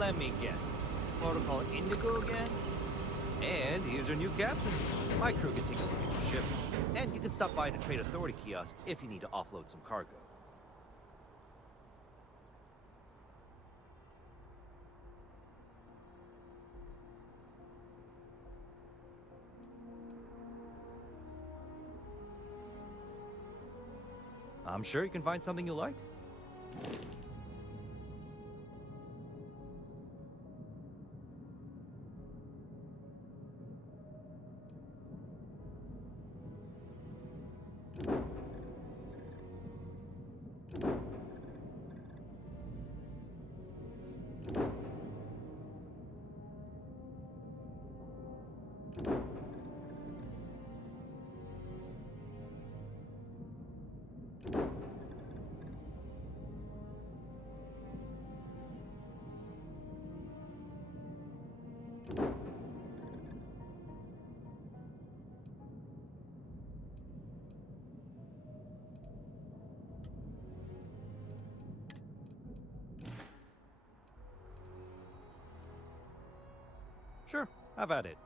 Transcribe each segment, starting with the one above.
Let me guess. Protocol Indigo again? And here's our new captain. My crew can take a look at your ship. And you can stop by the Trade Authority kiosk if you need to offload some cargo. I'm sure you can find something you like. Sure, have at it.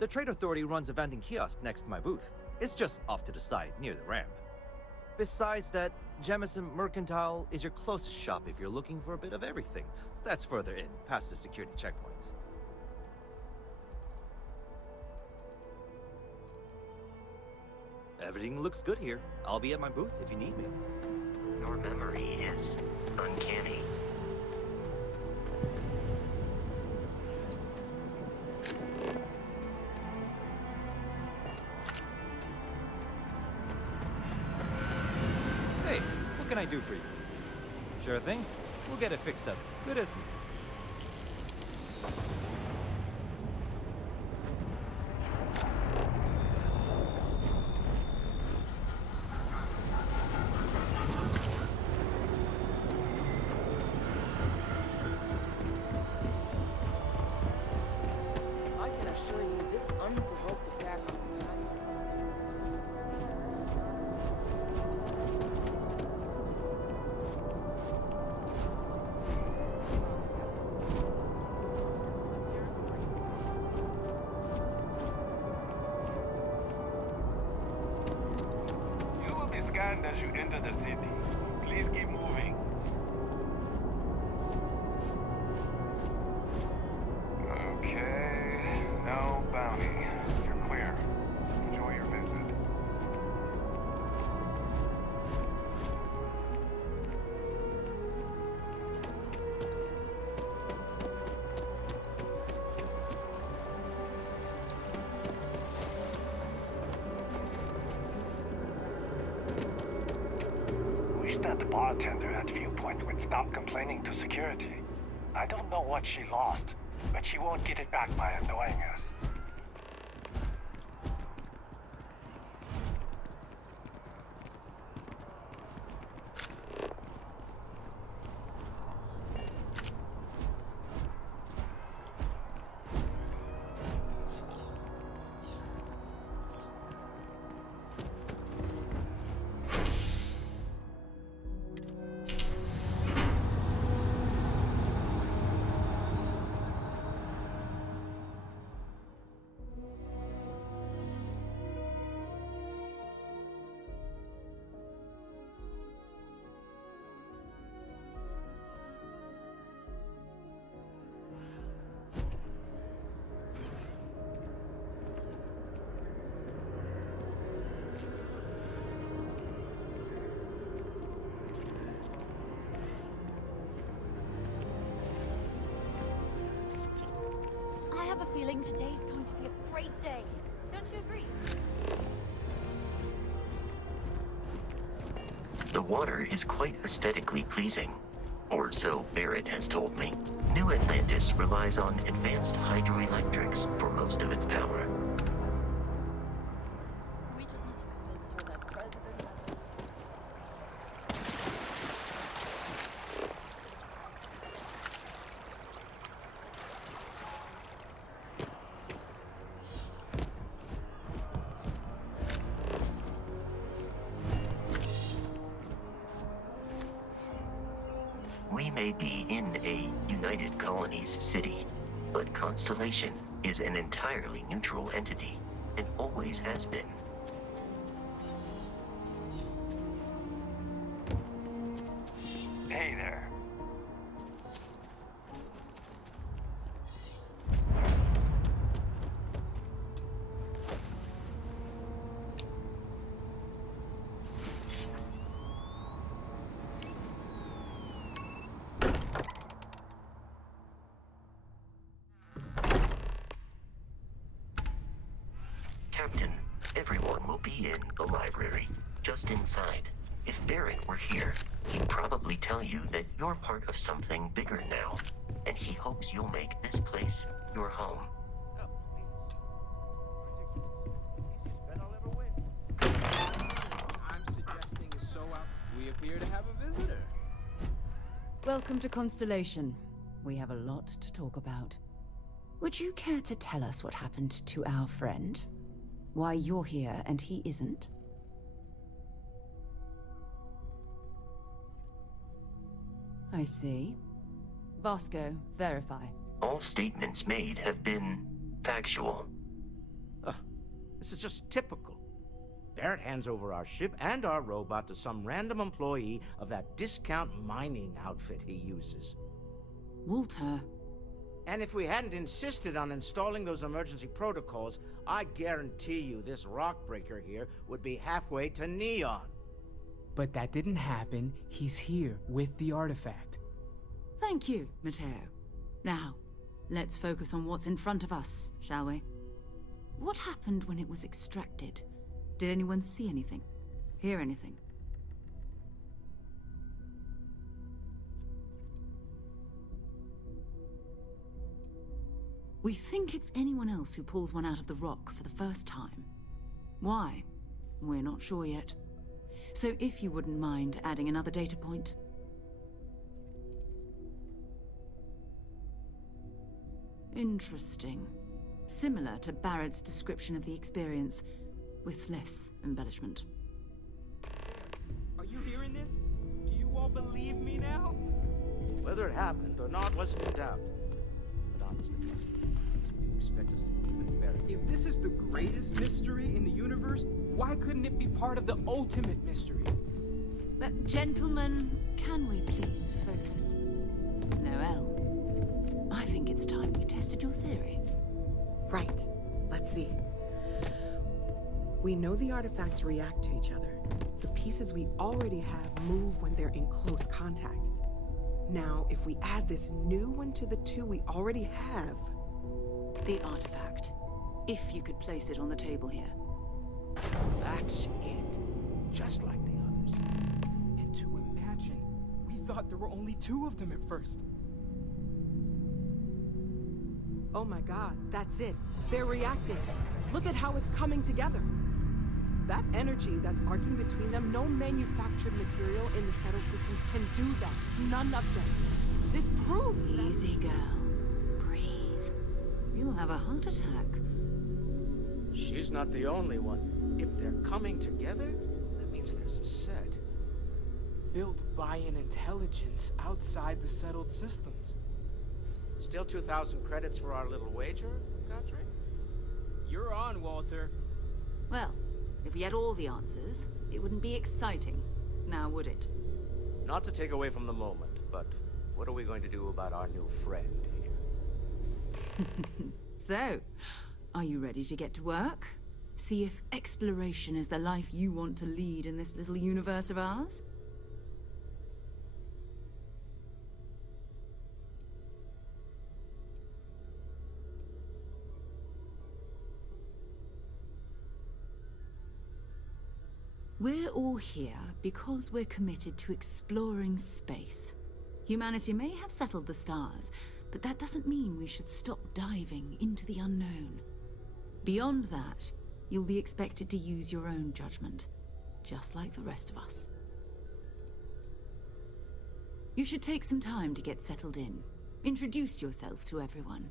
The Trade Authority runs a vending kiosk next to my booth. It's just off to the side, near the ramp. Besides that, Jemison Mercantile is your closest shop if you're looking for a bit of everything. That's further in, past the security checkpoint. Everything looks good here. I'll be at my booth if you need me. Your memory is I do for you? Sure thing. We'll get it fixed up. Good as new. I can assure you this unprovoked attack on You will be scanned as you enter the city. Please keep moving. Okay, no bounty. You're clear. Enjoy your visit. Wish that the bartender at Viewpoint would stop complaining to security. I don't know what she lost, but she won't get it back by annoying us. I have a feeling today's going to be a great day. Don't you agree? The water is quite aesthetically pleasing, or so Barrett has told me. New Atlantis relies on advanced hydroelectrics for most of its power. We just need to convince her that President has We may be in a United Colonies city, but Constellation is an entirely neutral entity, and always has been. Hey there. Captain, everyone will be in the library, just inside. If Barrett were here, he'd probably tell you that you're part of something bigger now, and he hopes you'll make this place your home. I'm suggesting is so out. We appear to have a visitor. Welcome to Constellation. We have a lot to talk about. Would you care to tell us what happened to our friend? Why you're here and he isn't? I see. Vasco, verify. All statements made have been factual. This is just typical. Barrett hands over our ship and our robot to some random employee of that discount mining outfit he uses. Walter. And if we hadn't insisted on installing those emergency protocols, I guarantee you this rock breaker here would be halfway to Neon. But that didn't happen. He's here with the artifact. Thank you, Matteo. Now, let's focus on what's in front of us, shall we? What happened when it was extracted? Did anyone see anything? Hear anything? We think it's anyone else who pulls one out of the rock for the first time. Why? We're not sure yet. So if you wouldn't mind adding another data point. Interesting. Similar to Barrett's description of the experience, with less embellishment. Are you hearing this? Do you all believe me now? Whether it happened or not wasn't in doubt. But honestly, you expect us to believe in fairy tales? If this is the greatest mystery in the universe, why couldn't it be part of the ultimate mystery? But gentlemen, can we please focus? Noel, I think it's time we tested your theory. Right. Let's see. We know the artifacts react to each other. The pieces we already have move when they're in close contact. Now, if we add this new one to the two we already have... The artifact. If you could place it on the table here. That's it. Just like the others. And to imagine, we thought there were only 2 of them at first. Oh my god, that's it. They're reacting. Look at how it's coming together. That energy that's arcing between them, no manufactured material in the settled systems can do that. None of them. This proves that... Easy, girl. Breathe. You'll have a heart attack. She's not the only one. If they're coming together, that means there's a set. Built by an intelligence outside the settled systems. Still 2,000 credits for our little wager, Godfrey? You're on, Walter. Well, if we had all the answers, it wouldn't be exciting. Now, would it? Not to take away from the moment, but what are we going to do about our new friend here? So, are you ready to get to work? See if exploration is the life you want to lead in this little universe of ours? We're all here because we're committed to exploring space. Humanity may have settled the stars, but that doesn't mean we should stop diving into the unknown. Beyond that, you'll be expected to use your own judgment, just like the rest of us. You should take some time to get settled in. Introduce yourself to everyone.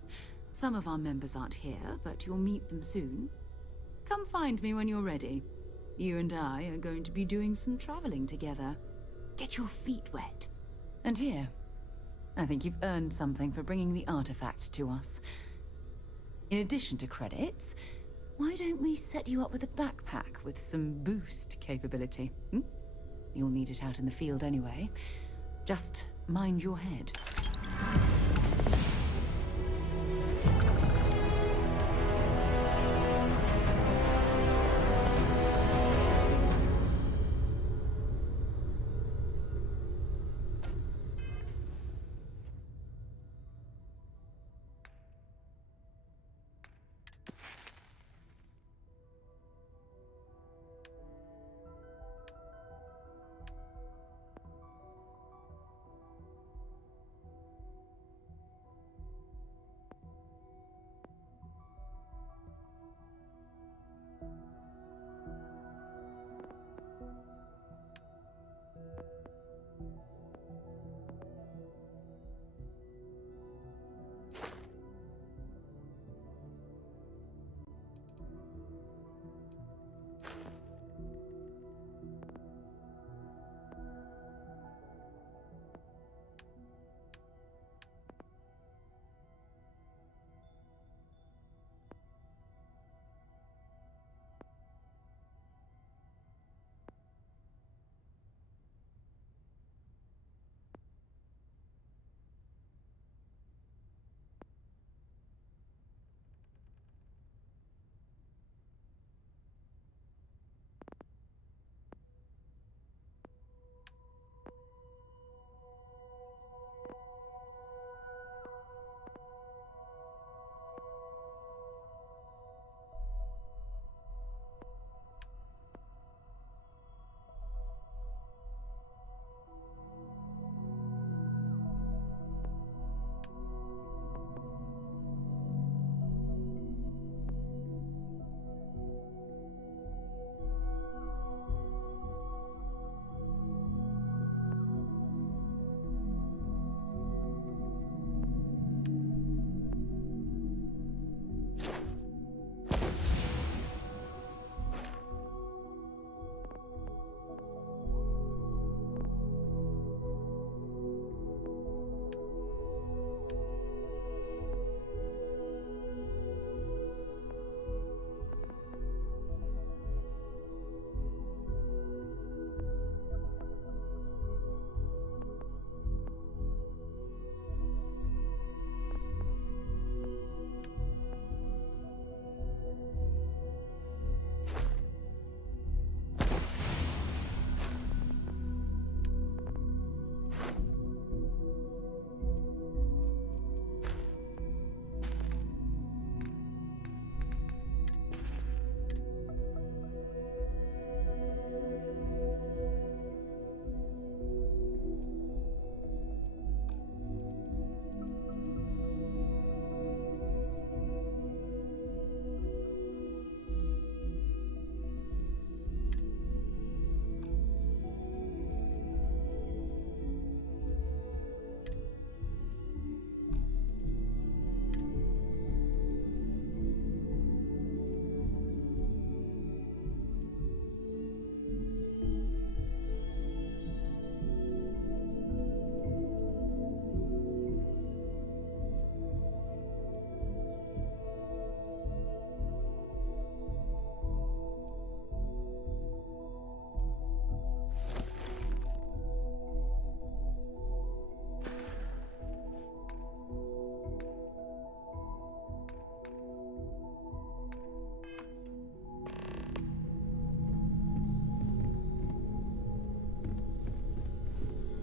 Some of our members aren't here, but you'll meet them soon. Come find me when you're ready. You and I are going to be doing some traveling together. Get your feet wet. And here, I think you've earned something for bringing the artifact to us. In addition to credits, why don't we set you up with a backpack with some boost capability? You'll need it out in the field anyway. Just mind your head.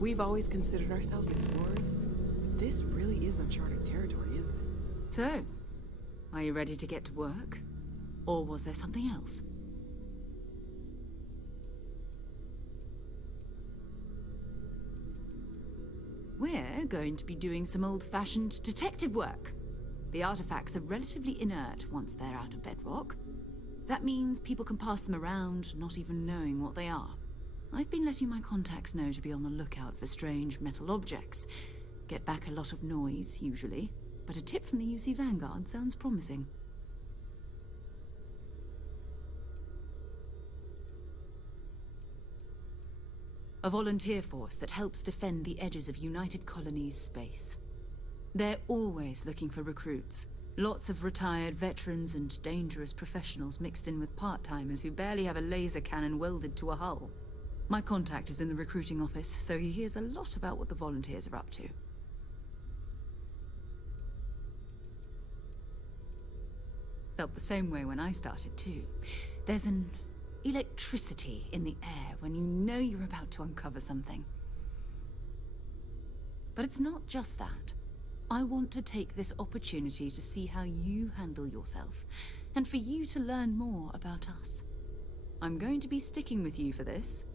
We've always considered ourselves explorers. But this really is uncharted territory, isn't it? So, are you ready to get to work? Or was there something else? We're going to be doing some old-fashioned detective work. The artifacts are relatively inert once they're out of bedrock. That means people can pass them around, not even knowing what they are. I've been letting my contacts know to be on the lookout for strange metal objects. Get back a lot of noise, usually, but a tip from the UC Vanguard sounds promising. A volunteer force that helps defend the edges of United Colonies space. They're always looking for recruits. Lots of retired veterans and dangerous professionals mixed in with part-timers who barely have a laser cannon welded to a hull. My contact is in the recruiting office, so he hears a lot about what the volunteers are up to. Felt the same way when I started too. There's an electricity in the air when you know you're about to uncover something. But it's not just that. I want to take this opportunity to see how you handle yourself, and for you to learn more about us. I'm going to be sticking with you for this.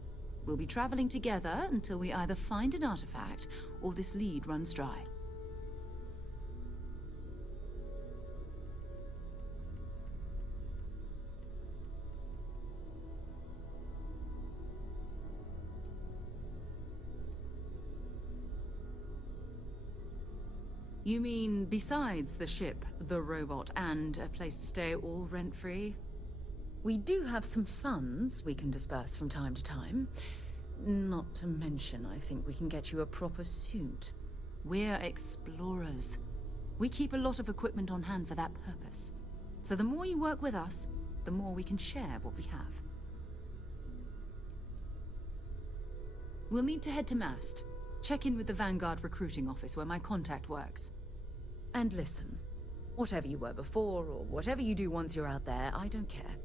We'll be traveling together until we either find an artifact or this lead runs dry. You mean besides the ship, the robot, and a place to stay all rent-free? We do have some funds we can disperse from time to time. Not to mention, I think we can get you a proper suit. We're explorers. We keep a lot of equipment on hand for that purpose. So the more you work with us, the more we can share what we have. We'll need to head to Mast. Check in with the Vanguard recruiting office where my contact works. And listen, whatever you were before, or whatever you do once you're out there, I don't care.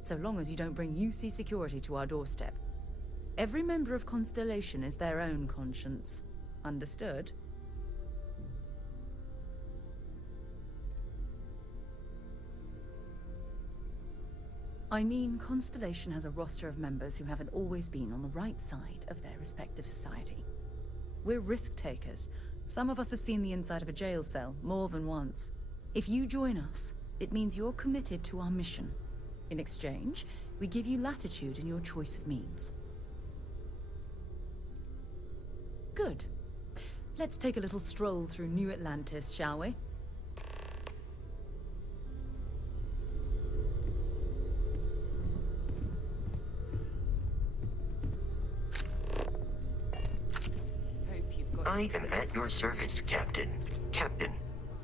So long as you don't bring UC security to our doorstep. Every member of Constellation is their own conscience. Understood? I mean, Constellation has a roster of members who haven't always been on the right side of their respective society. We're risk-takers. Some of us have seen the inside of a jail cell more than once. If you join us, it means you're committed to our mission. In exchange, we give you latitude in your choice of means. Good. Let's take a little stroll through New Atlantis, shall we? I am at your service, Captain. Captain,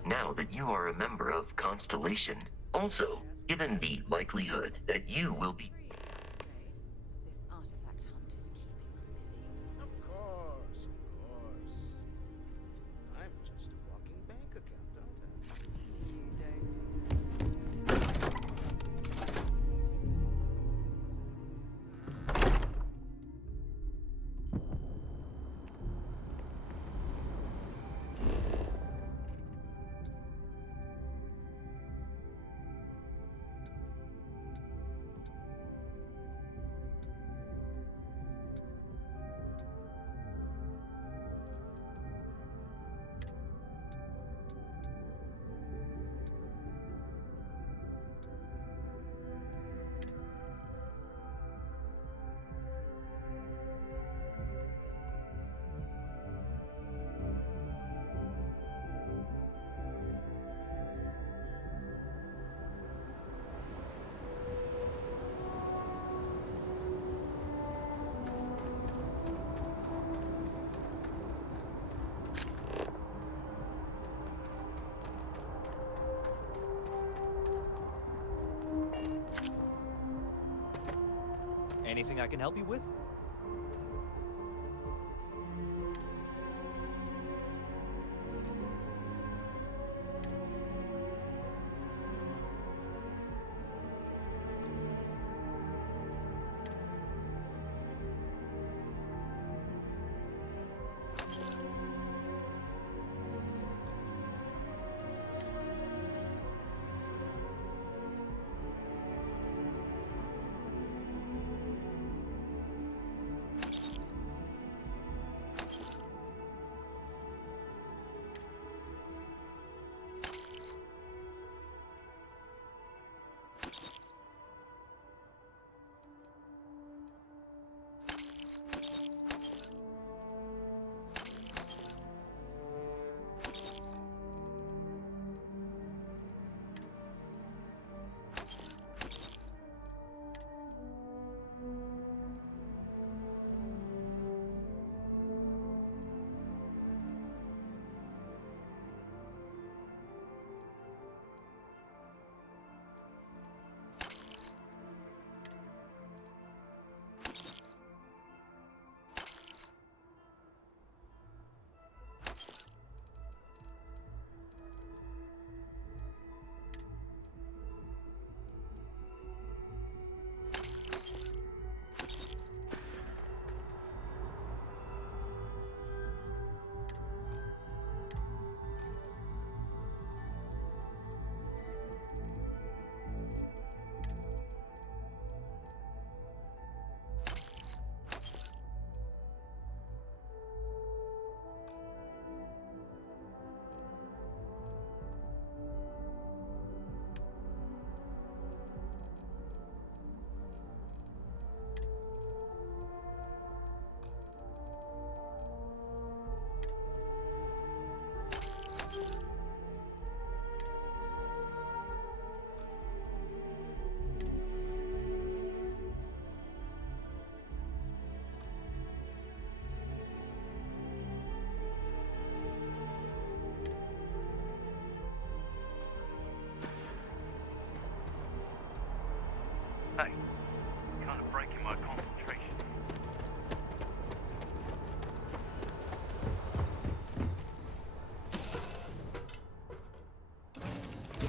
now that you are a member of Constellation, also, given the likelihood that you will be... This artifact hunt is keeping us busy. Of course, of course. I'm just a walking bank account, don't I? You don't. Anything I can help you with?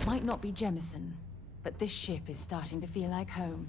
Might not be Jemison, but this ship is starting to feel like home.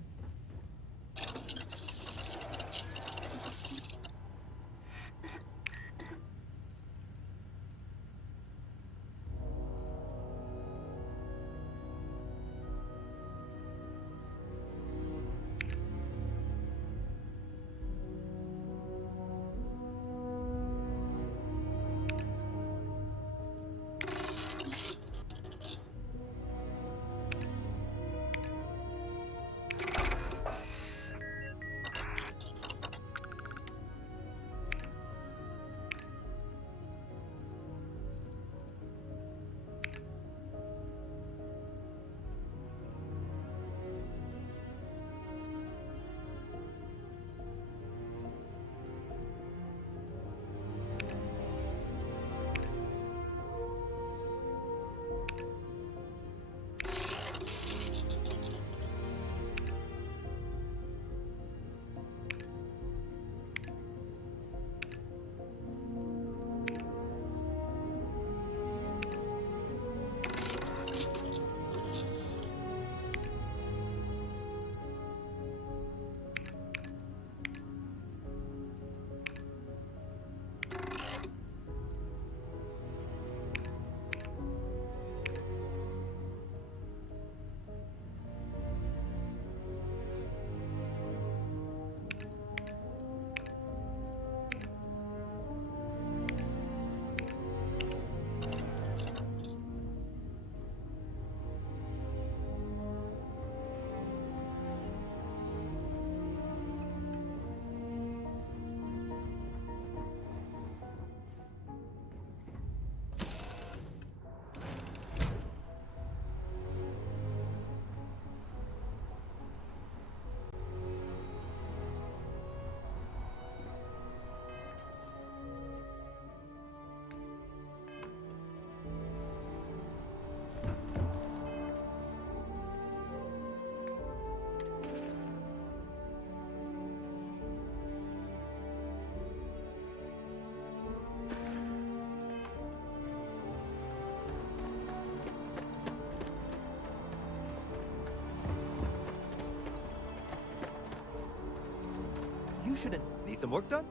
You shouldn't need some work done?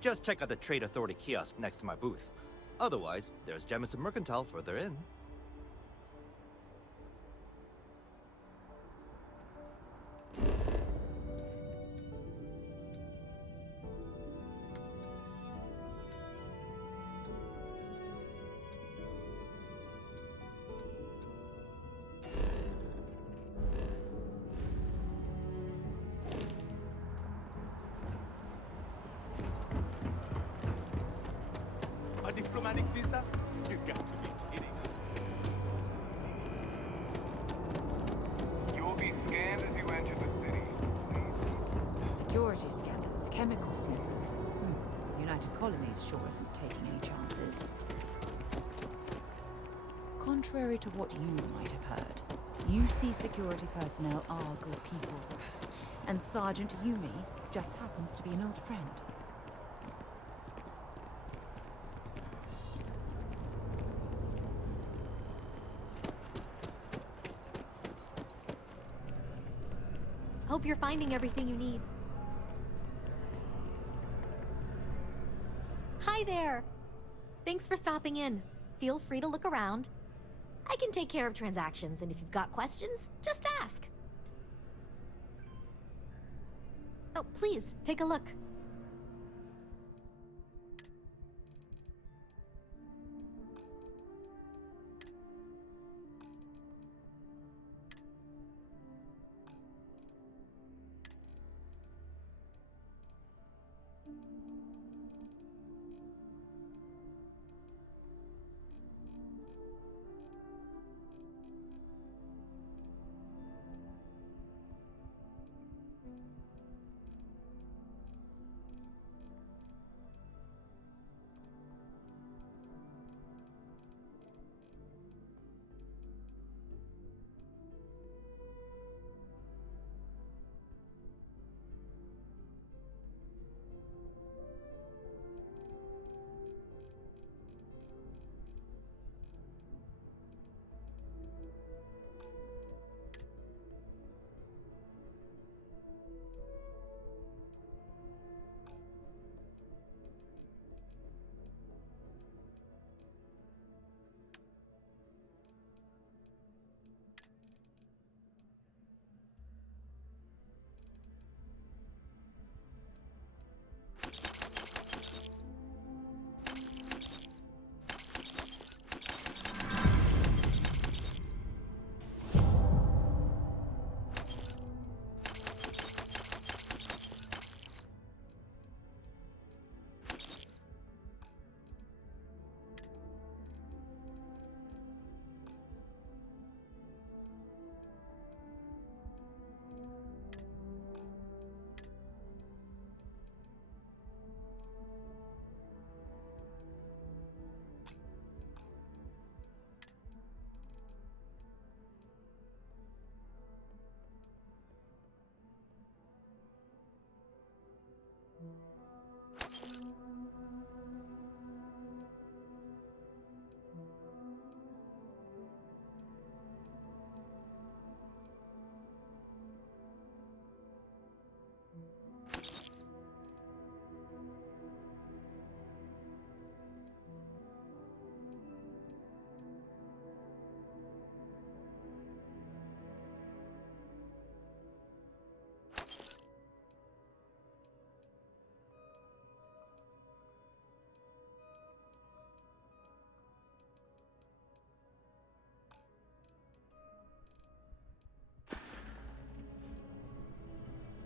Just check out the Trade Authority kiosk next to my booth. Otherwise, there's Jemison Mercantile further in. A diplomatic visa? You got to be kidding. You will be scanned as you enter the city. Security scanners, chemical sniffers. United Colonies sure isn't taking any chances. Contrary to what you might have heard, UC security personnel are good people. And Sergeant Yumi just happens to be an old friend. Hope you're finding everything you need. Hi there! Thanks for stopping in. Feel free to look around. I can take care of transactions, and if you've got questions, just ask. Oh, please, take a look.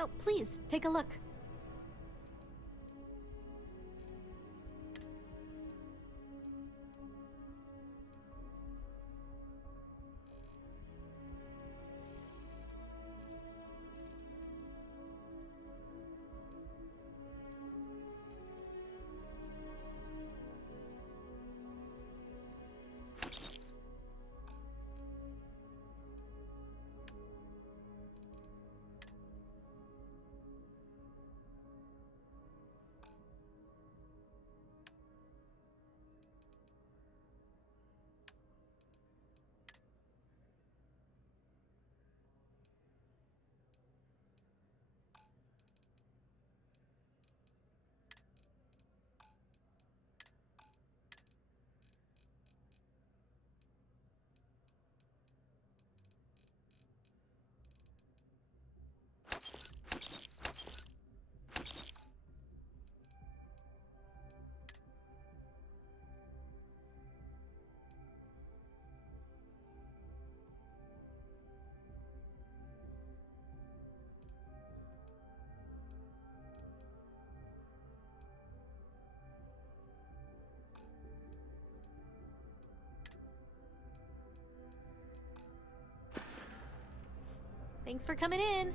Oh, please, take a look. Thanks for coming in.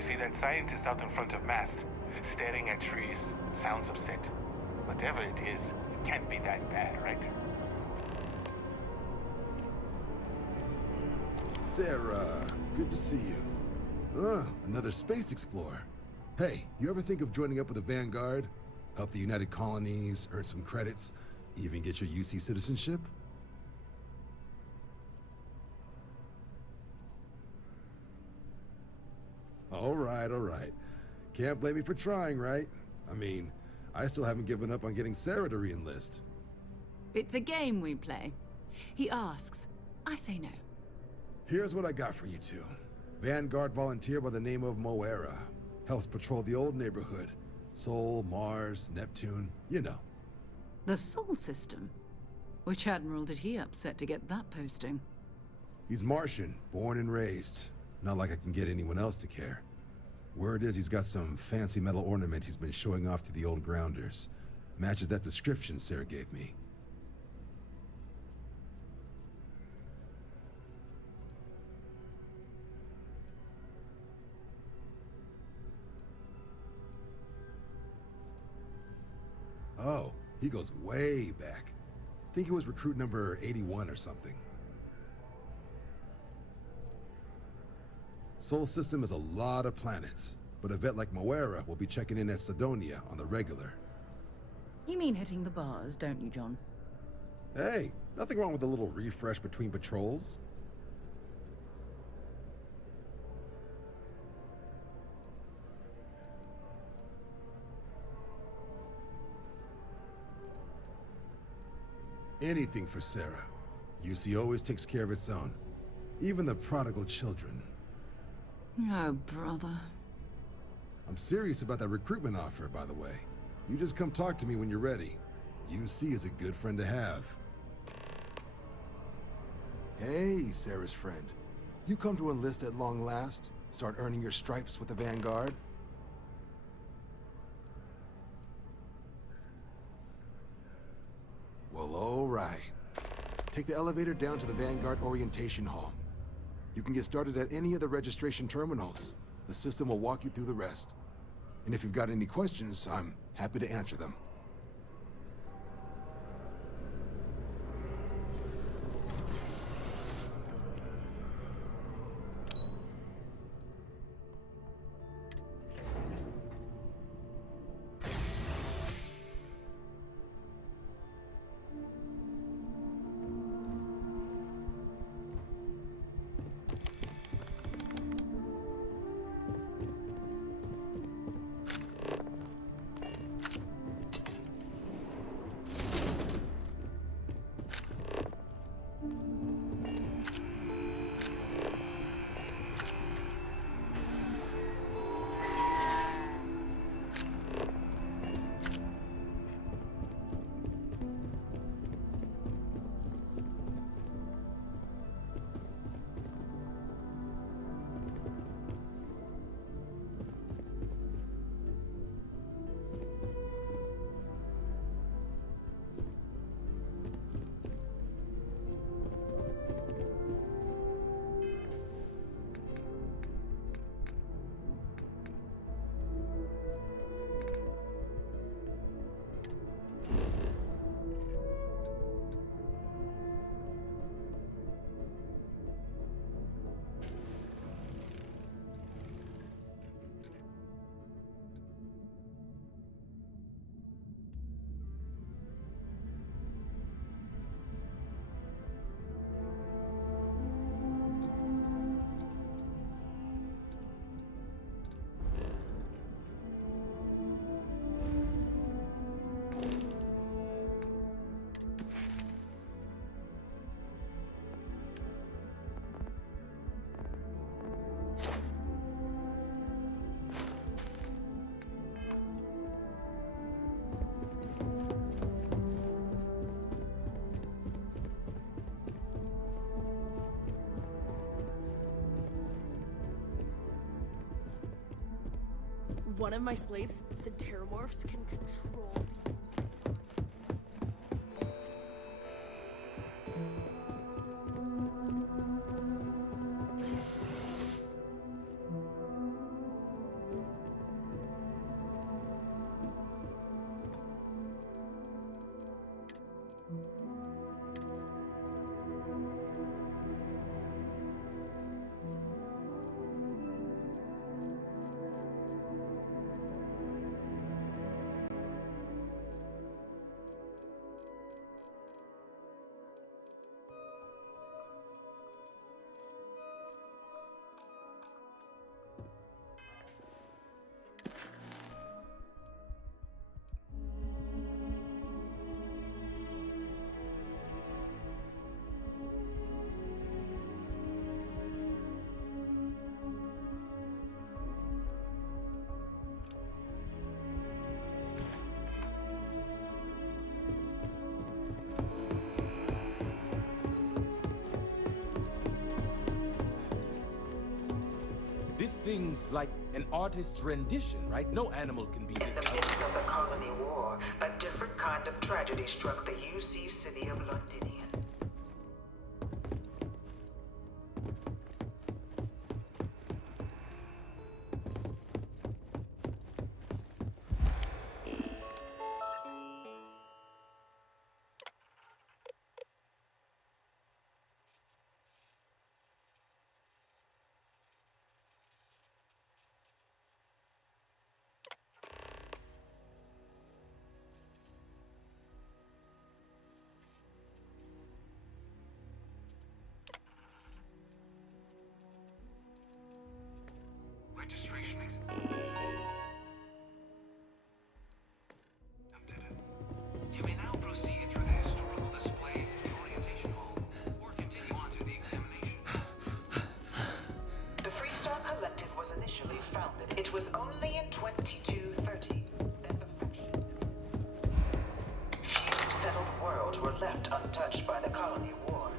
See that scientist out in front of mast, staring at trees, sounds upset. Whatever it is, it can't be that bad, right? Sarah, good to see you. Another space explorer. Hey, you ever think of joining up with the Vanguard? Help the United Colonies, earn some credits, even get your UC citizenship? All right. Can't blame me for trying, right? I mean, I still haven't given up on getting Sarah to re-enlist. It's a game we play. He asks, I say no. Here's what I got for you two. Vanguard volunteer by the name of Moera. Helps patrol the old neighborhood. Sol, Mars, Neptune, you know. The Sol system? Which admiral did he upset to get that posting? He's Martian, born and raised. Not like I can get anyone else to care. Word is he's got some fancy metal ornament he's been showing off to the old grounders. Matches that description Sarah gave me. Oh, he goes way back. Think he was recruit number 81 or something. Sol system is a lot of planets, but a vet like Moera will be checking in at Sidonia on the regular. You mean hitting the bars, don't you, John? Hey, nothing wrong with a little refresh between patrols. Anything for Sarah. UC always takes care of its own. Even the prodigal children. Oh, brother. I'm serious about that recruitment offer, by the way. You just come talk to me when you're ready. UC is a good friend to have. Hey, Sarah's friend. You come to enlist at long last? Start earning your stripes with the Vanguard? Well, all right. Take the elevator down to the Vanguard Orientation Hall. You can get started at any of the registration terminals. The system will walk you through the rest. And if you've got any questions, I'm happy to answer them. One of my slates said terramorphs can control. This thing's like an artist's rendition, right? No animal can be this. In the midst of the colony war, a different kind of tragedy struck the UC city of Londinian. Registration is updated. You may now proceed through the historical displays in the orientation hall, or continue on to the examination. The Freestar Collective was initially founded. It was only in 2230 that the faction. Few settled worlds were left untouched by the colony war.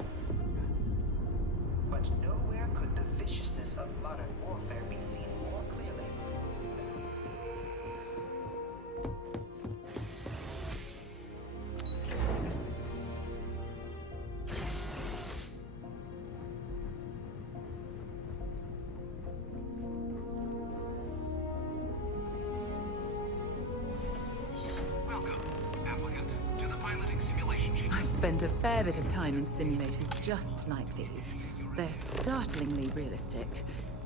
But nowhere could the viciousness of modern warfare be seen more clearly. Welcome, applicant, to the piloting simulation chamber. I've spent a fair bit of time in simulators just like these. They're startlingly realistic.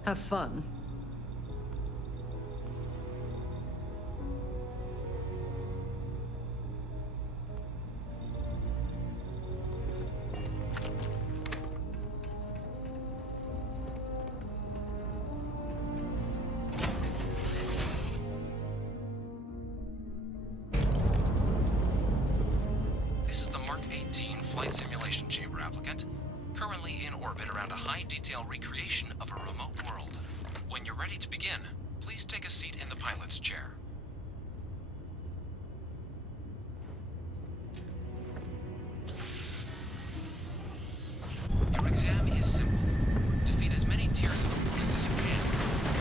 Have fun. This is the Mark 18 flight simulation chamber, applicant. Currently in orbit around a high-detail recreation of a remote world. When you're ready to begin, please take a seat in the pilot's chair. Your exam is simple. Defeat as many tiers of opponents as you can.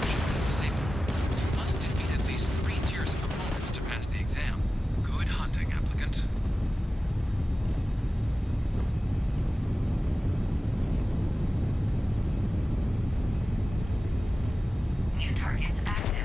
Ship is disabled. You must defeat at least 3 tiers of opponents to pass the exam. Good hunting, applicant. New targets active.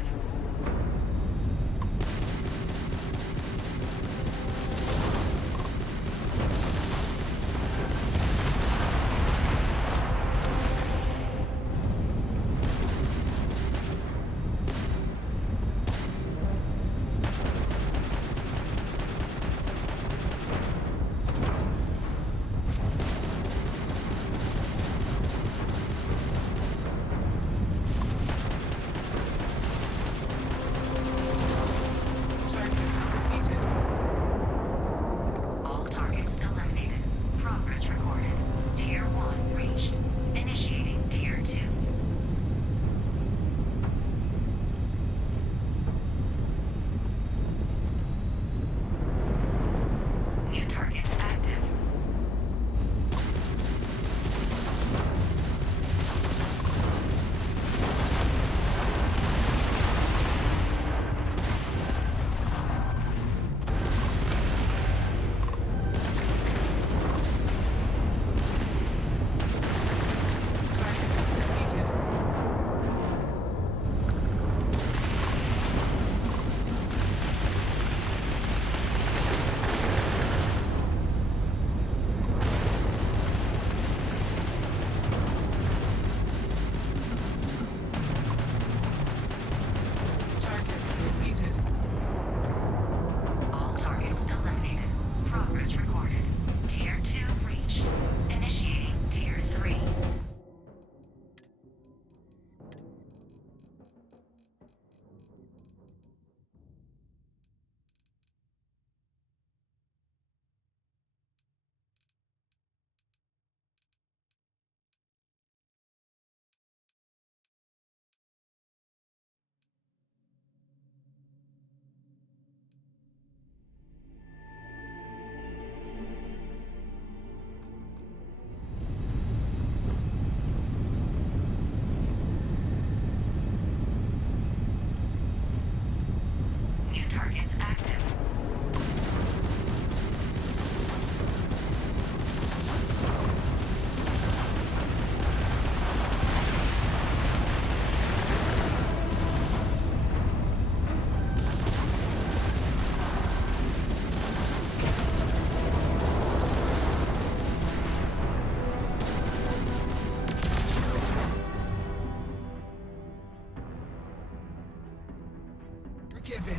New targets active. Forgiven.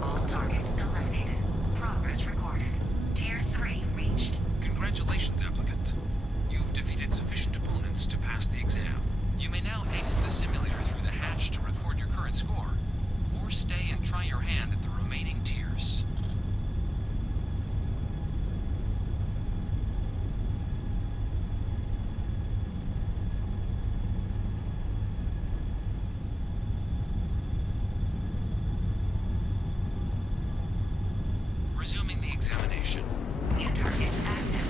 All targets eliminated. Progress recorded. Tier 3 reached. Congratulations, applicant. You've defeated sufficient opponents to pass the exam. You may now exit the simulator through the hatch to record your current score, or stay and try your hand at the remaining tiers. Resuming the examination. New targets active.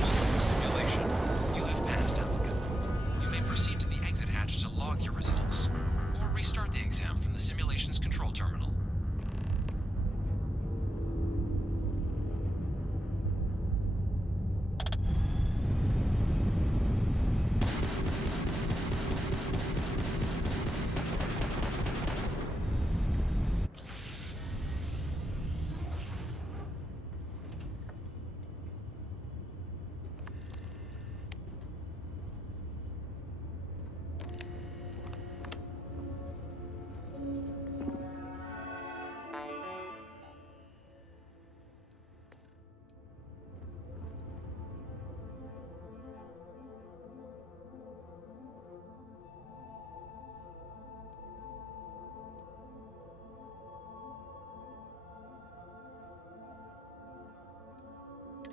Following the simulation, you have passed, applicant. You may proceed to the exit hatch to log your results, or restart the exam from the simulation's control terminal.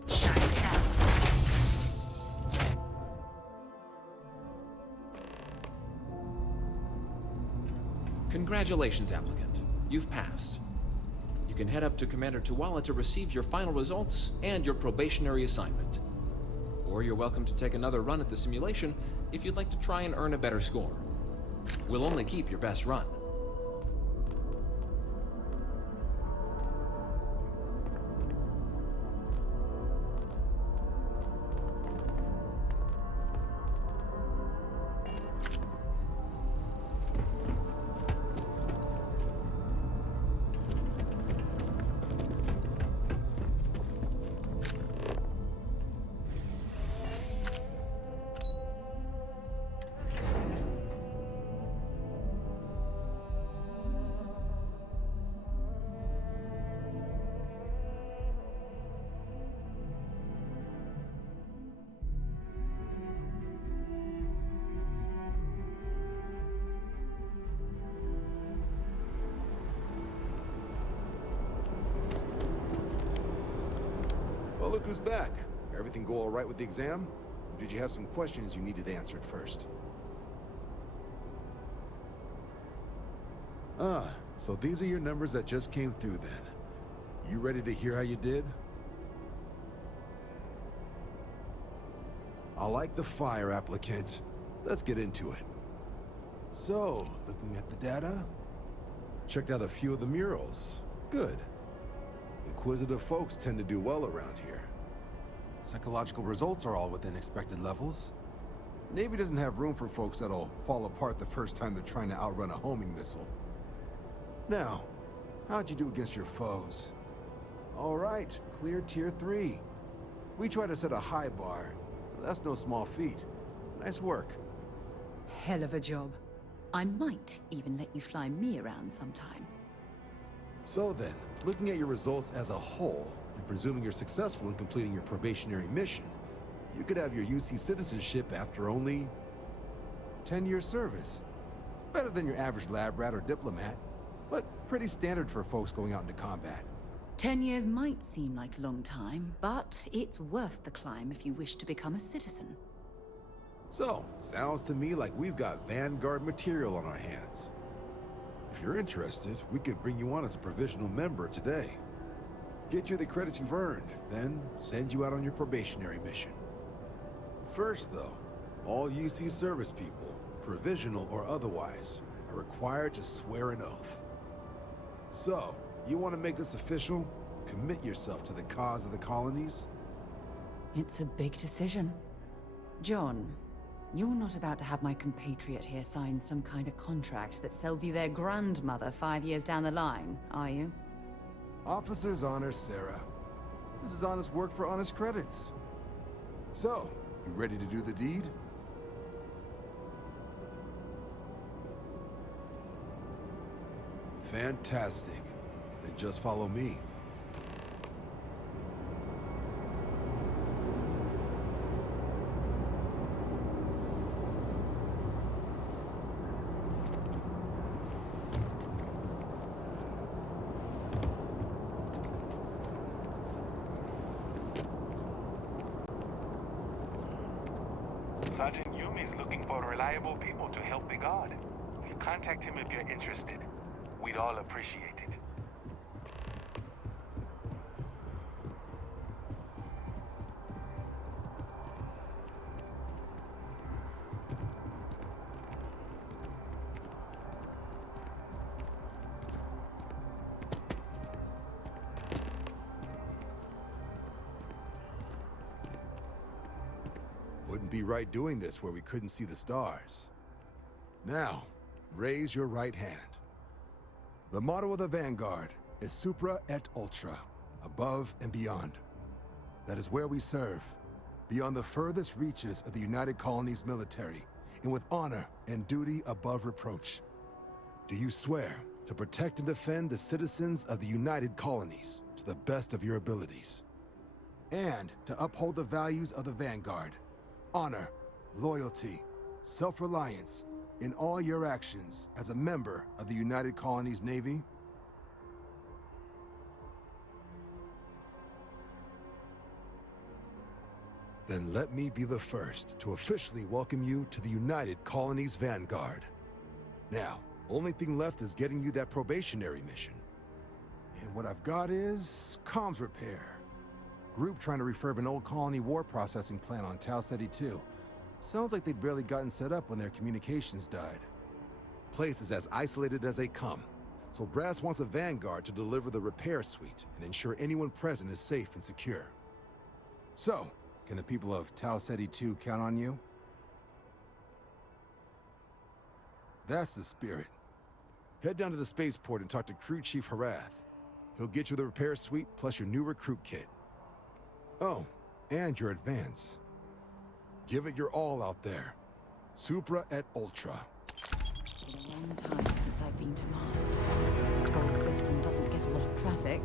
Shut it down. Congratulations, applicant. You've passed. You can head up to Commander Tuwala to receive your final results and your probationary assignment. Or you're welcome to take another run at the simulation if you'd like to try and earn a better score. We'll only keep your best run. Well, look who's back. Everything go all right with the exam? Or did you have some questions you needed answered first? Ah, so these are your numbers that just came through then. You ready to hear how you did? I like the fire, applicant. Let's get into it. So, looking at the data, checked out a few of the murals. Good. Inquisitive folks tend to do well around here. Psychological results are all within expected levels. Navy doesn't have room for folks that'll fall apart the first time they're trying to outrun a homing missile. Now, How'd you do against your foes? All right, clear Tier 3. We try to set a high bar, so that's no small feat. Nice work. Hell of a job. I might even let you fly me around sometime. So then, looking at your results as a whole, and presuming you're successful in completing your probationary mission, you could have your UC citizenship after only 10 years service. Better than your average lab rat or diplomat, but pretty standard for folks going out into combat. 10 years might seem like a long time, but it's worth the climb if you wish to become a citizen. So, sounds to me like we've got Vanguard material on our hands. If you're interested, we could bring you on as a provisional member today. Get you the credits you've earned, then send you out on your probationary mission. First, though, all UC service people, provisional or otherwise, are required to swear an oath. So, you want to make this official? Commit yourself to the cause of the colonies? It's a big decision. John, you're not about to have my compatriot here sign some kind of contract that sells you their grandmother 5 years down the line, are you? Officer's honor, Sarah. This is honest work for honest credits. So, you ready to do the deed? Fantastic. Then just follow me. Sergeant Yumi's looking for reliable people to help the Guard. Contact him if you're interested. We'd all appreciate it. Wouldn't be right doing this where we couldn't see the stars. Now, raise your right hand. The motto of the Vanguard is Supra et Ultra, above and beyond. That is where we serve, beyond the furthest reaches of the United Colonies military, and with honor and duty above reproach. Do you swear to protect and defend the citizens of the United Colonies to the best of your abilities? And to uphold the values of the Vanguard, honor, loyalty, self-reliance, in all your actions as a member of the United Colonies Navy? Then let me be the first to officially welcome you to the United Colonies Vanguard. Now, only thing left is getting you that probationary mission. And what I've got is comms repair. Group trying to refurb an old colony war processing plant on Tau Ceti 2. Sounds like they'd barely gotten set up when their communications died. Place is as isolated as they come, so Brass wants a Vanguard to deliver the repair suite and ensure anyone present is safe and secure. So, can the people of Tau Ceti 2 count on you? That's the spirit. Head down to the spaceport and talk to Crew Chief Harath. He'll get you the repair suite plus your new recruit kit. Oh, and your advance. Give it your all out there. Supra et Ultra. It's been a long time since I've been to Mars. The solar system doesn't get a lot of traffic.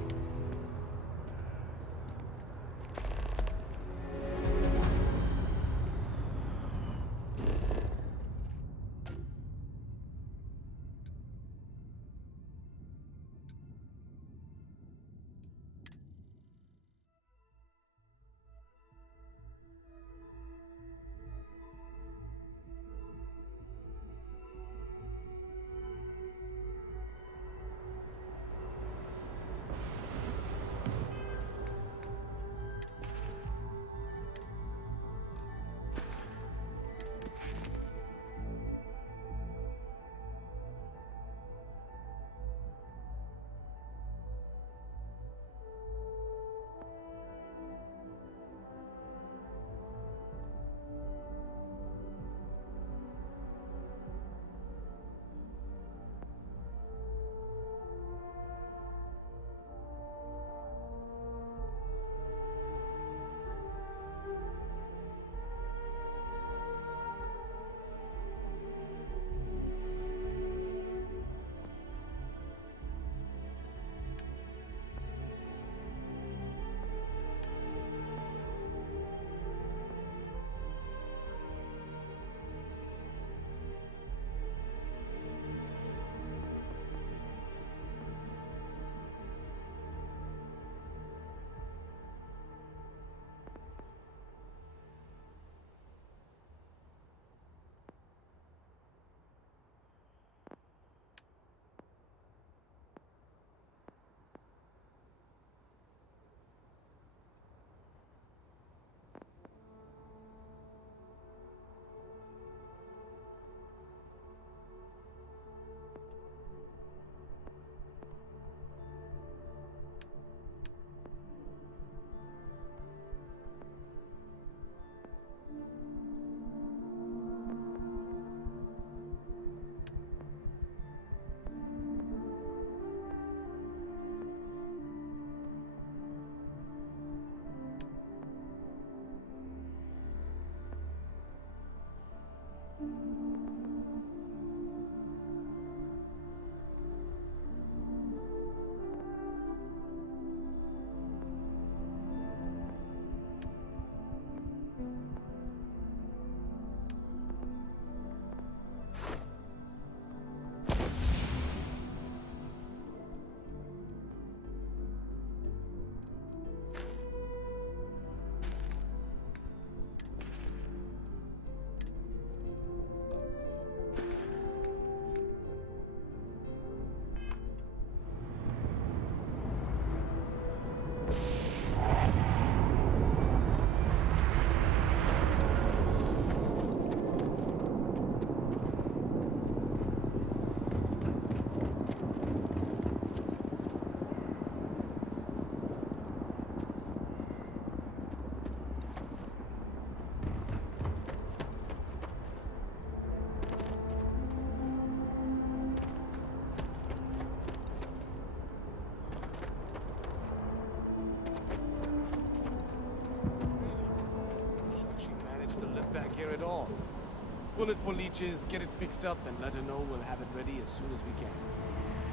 Bullet for leeches, get it fixed up, and let her know we'll have it ready as soon as we can.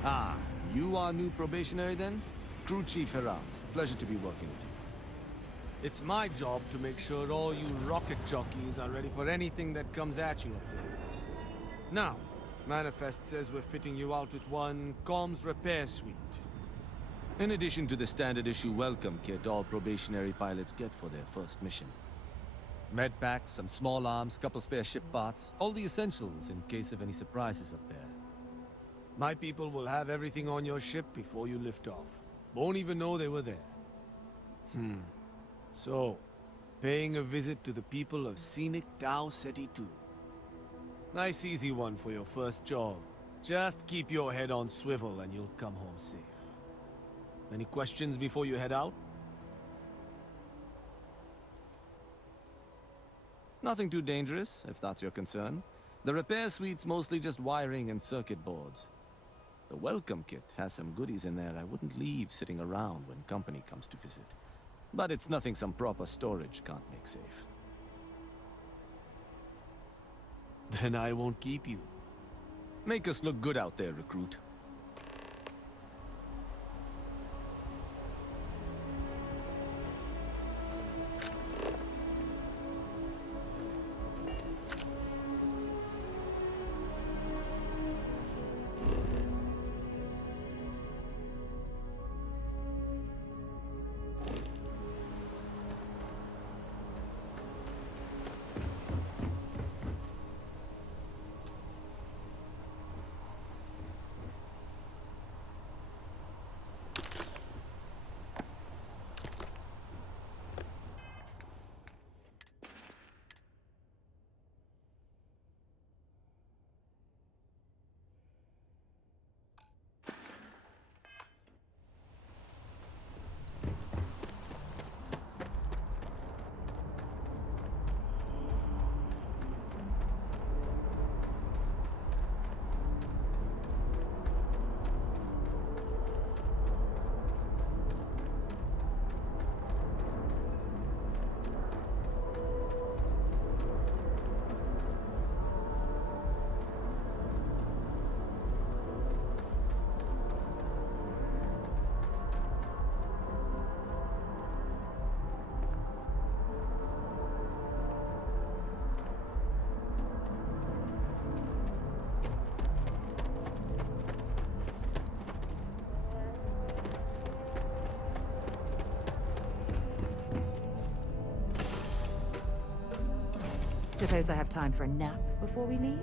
Ah, you are new probationary then? Crew Chief Herat. Pleasure to be working with you. It's my job to make sure all you rocket jockeys are ready for anything that comes at you up there. Now, Manifest says we're fitting you out with one comms repair suite. In addition to the standard issue welcome kit all probationary pilots get for their first mission. Med packs, some small arms, couple spare ship parts, all the essentials in case of any surprises up there. My people will have everything on your ship before you lift off. Won't even know they were there. So, paying a visit to the people of scenic Tau Ceti 2. Nice easy one for your first job. Just keep your head on swivel and you'll come home safe. Any questions before you head out? Nothing too dangerous, if that's your concern. The repair suite's mostly just wiring and circuit boards. The welcome kit has some goodies in there I wouldn't leave sitting around when company comes to visit. But it's nothing some proper storage can't make safe. Then I won't keep you. Make us look good out there, recruit. Suppose I have time for a nap before we leave?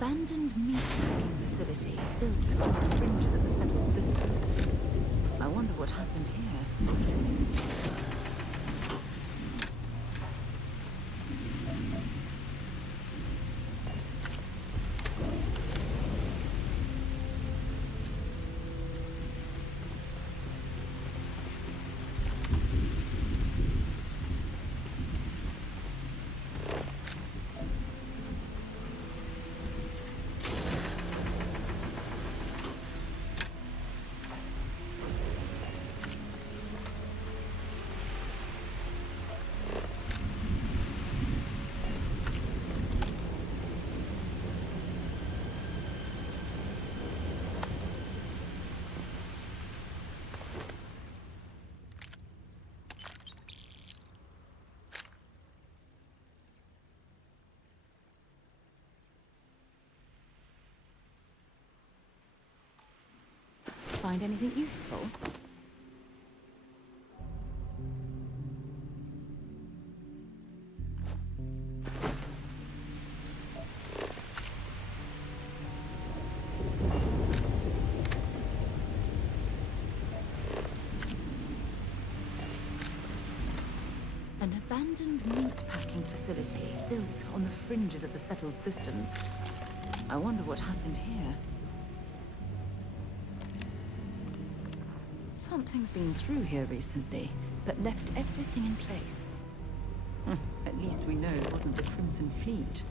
abandoned meatpacking facility built on the fringes of the settled systems. I wonder what happened here. Find anything useful? An abandoned meatpacking facility built on the fringes of the settled systems. I wonder what happened here. Something's been through here recently, but left everything in place. At least we know it wasn't the Crimson Fleet.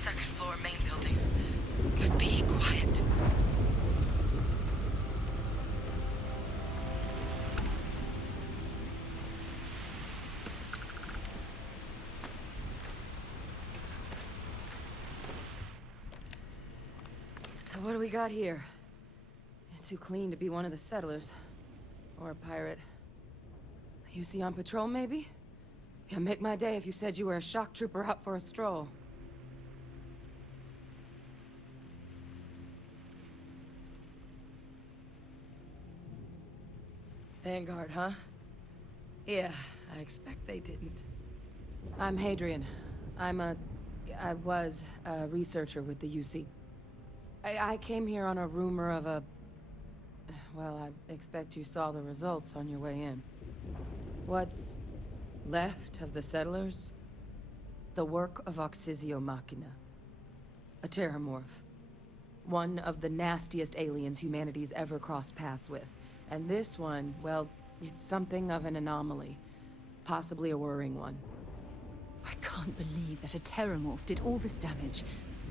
Second floor main building. But be quiet. So what do we got here? Too clean to be one of the settlers. Or a pirate. You see on patrol, maybe? Yeah, make my day if you said you were a shock trooper out for a stroll. Vanguard, huh? Yeah, I expect they didn't. I'm Hadrian. I was a researcher with the UC. I came here on a rumor of a... Well, I expect you saw the results on your way in. What's left of the settlers? The work of Oxysio Machina. A terramorph. One of the nastiest aliens humanity's ever crossed paths with. And this one, well, it's something of an anomaly. Possibly a worrying one. I can't believe that a terramorph did all this damage.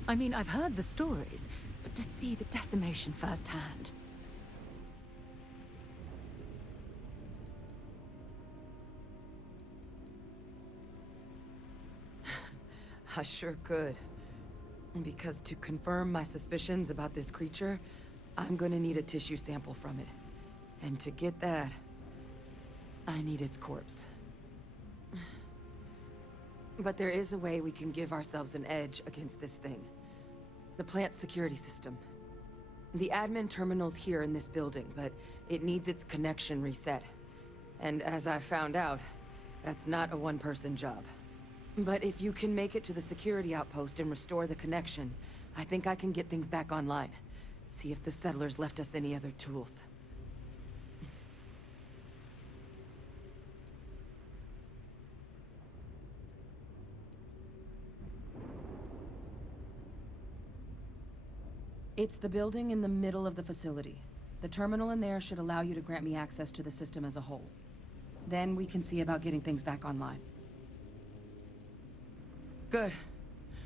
I mean, I've heard the stories, but to see the decimation firsthand... I sure could. Because to confirm my suspicions about this creature, I'm gonna need a tissue sample from it. And to get that, I need its corpse. But there is a way we can give ourselves an edge against this thing. The plant's security system. The admin terminal's here in this building, but it needs its connection reset. And as I found out, that's not a one-person job. But if you can make it to the security outpost and restore the connection, I think I can get things back online. See if the settlers left us any other tools. It's the building in the middle of the facility. The terminal in there should allow you to grant me access to the system as a whole. Then we can see about getting things back online. Good.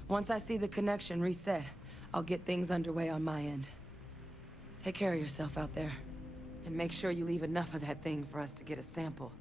Once I see the connection reset, I'll get things underway on my end. Take care of yourself out there. And make sure you leave enough of that thing for us to get a sample.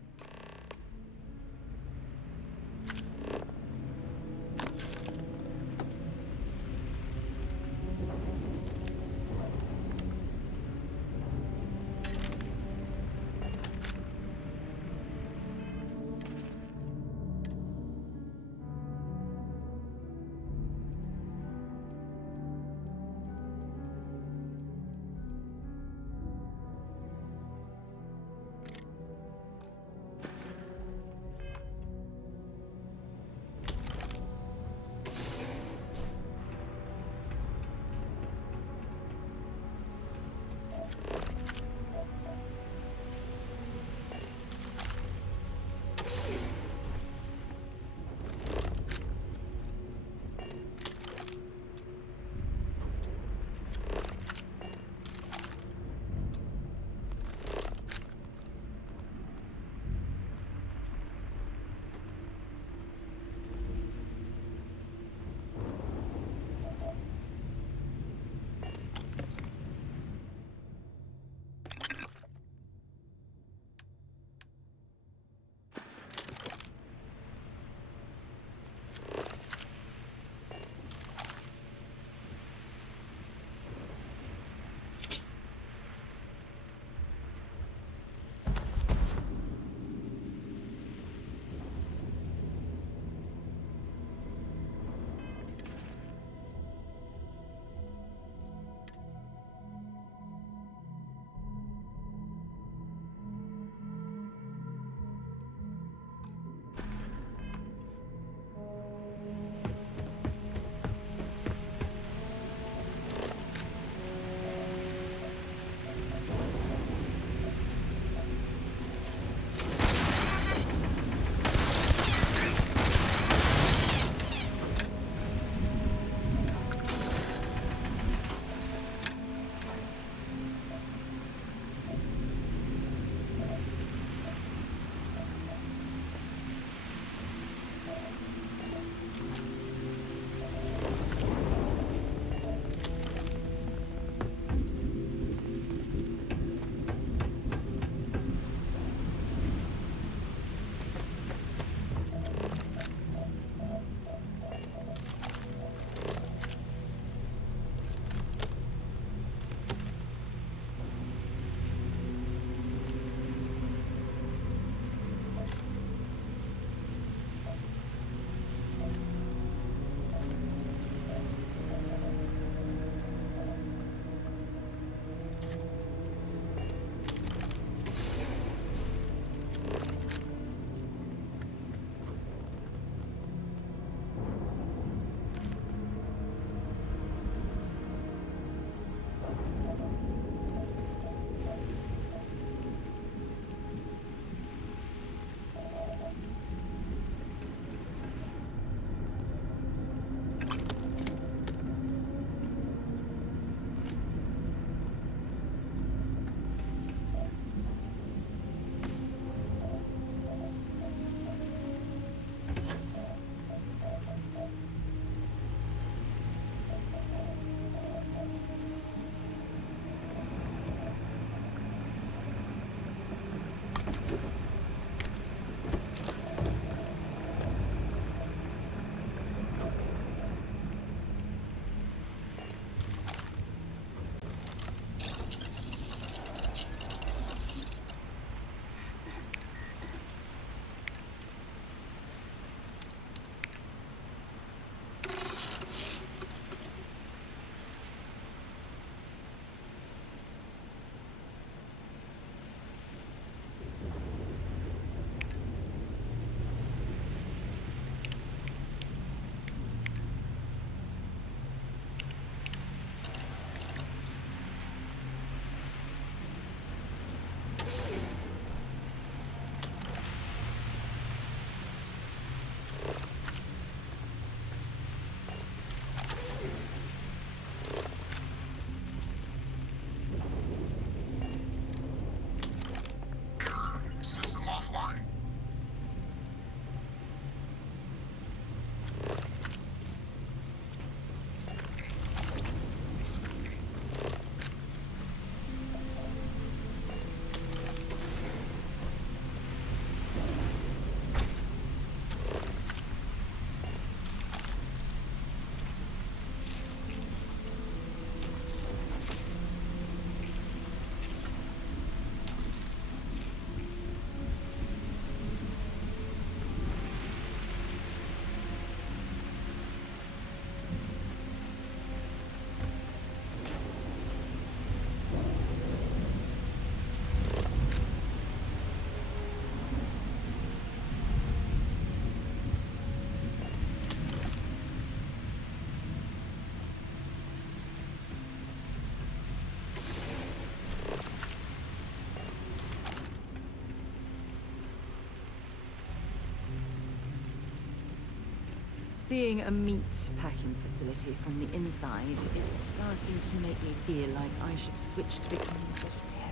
Seeing a meat packing facility from the inside is starting to make me feel like I should switch to becoming a vegetarian.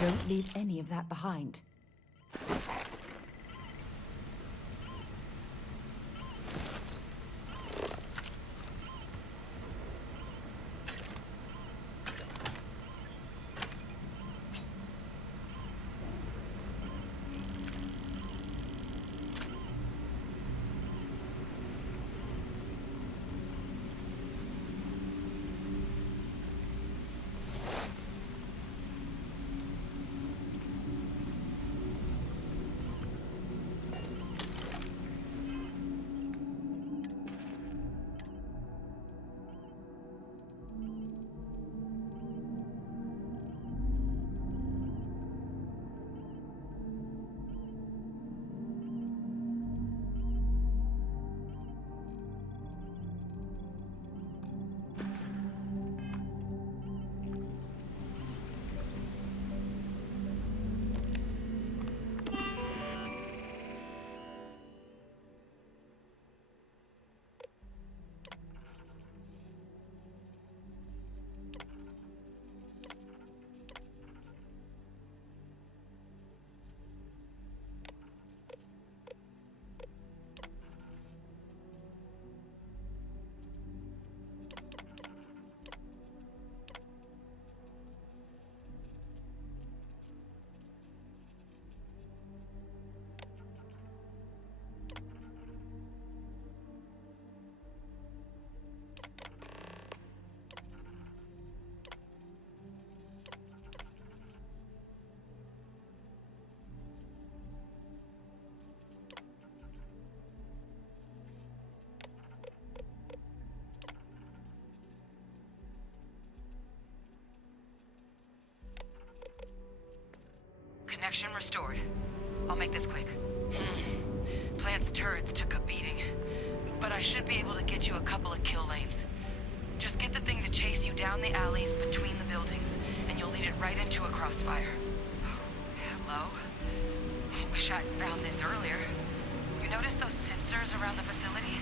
Don't leave any of that behind. Connection restored. I'll make this quick. Plant's turrets took a beating, but I should be able to get you a couple of kill lanes. Just get the thing to chase you down the alleys between the buildings, and you'll lead it right into a crossfire. Oh, hello? I wish I'd found this earlier. You notice those sensors around the facility?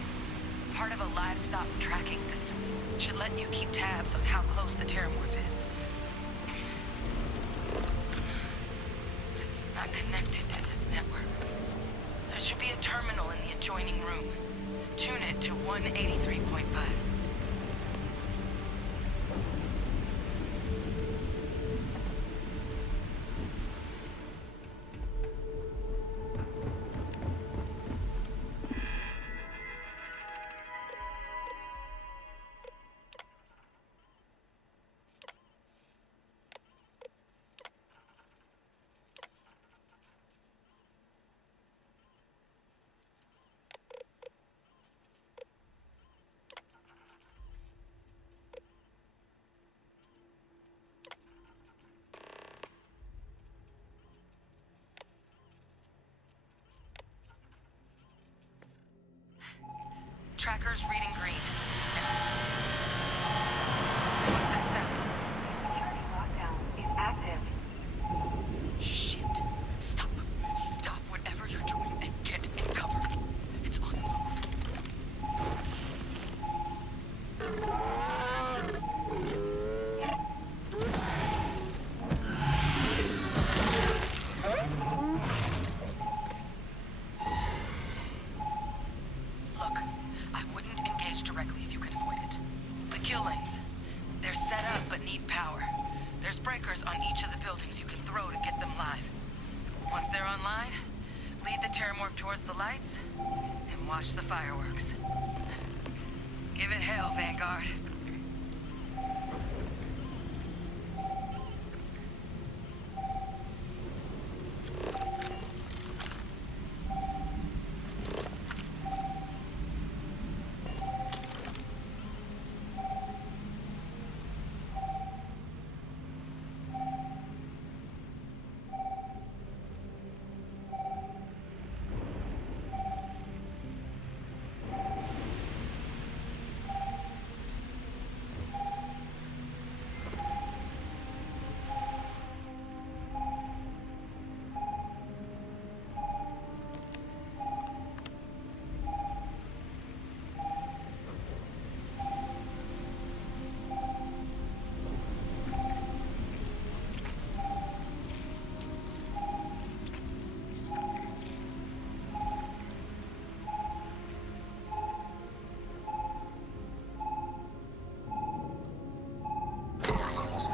Part of a livestock tracking system. Should let you keep tabs on how close the terramorph is. Not connected to this network. There should be a terminal in the adjoining room. Tune it to 183.5. Tracker's reading green. What's that sound? Security lockdown is active. Shit. Stop. Stop whatever you're doing and get in cover. It's on the move. trackers on each of the buildings you can throw to get them live. Once they're online, lead the Terramorph towards the lights and watch the fireworks. Give it hell, Vanguard.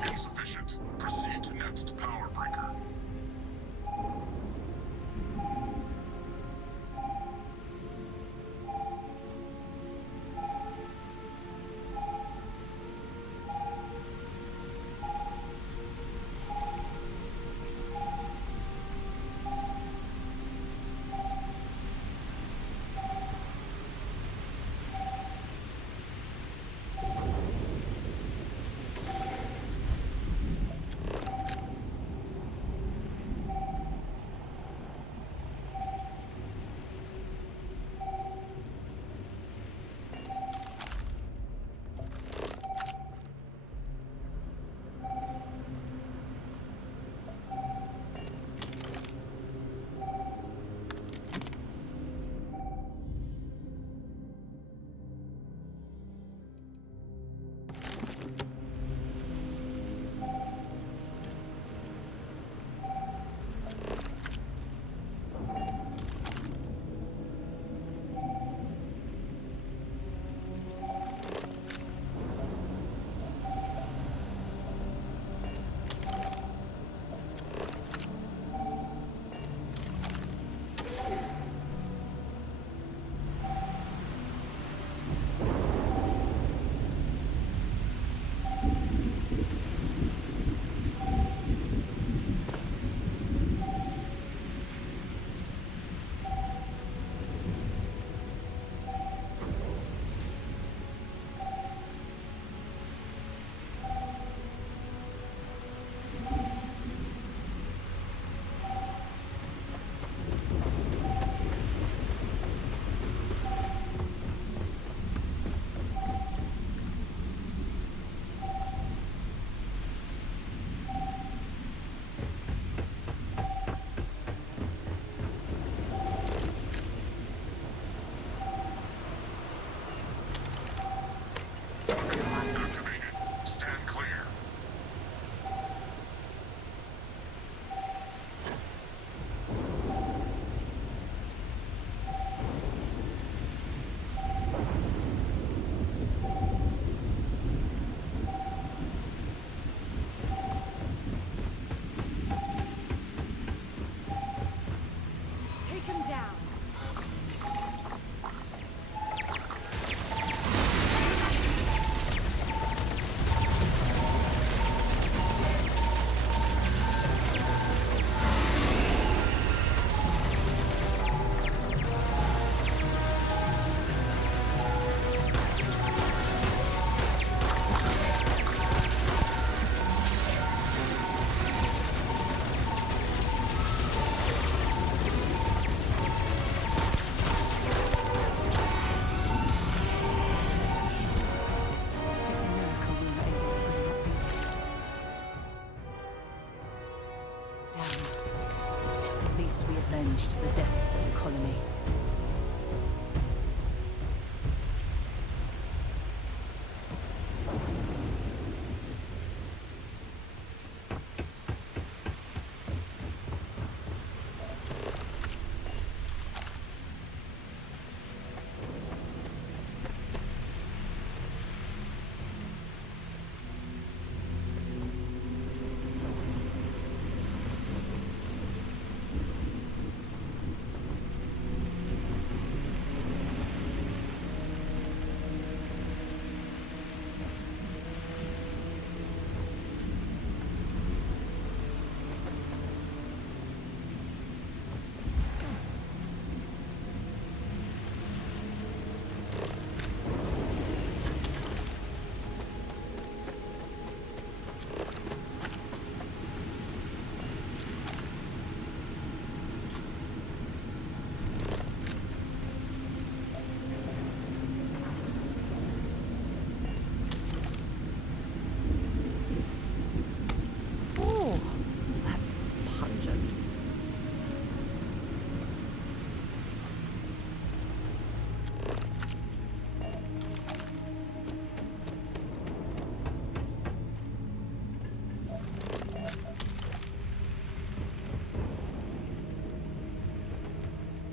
Insufficient. Proceed to next power breaker. avenged the deaths of the colony.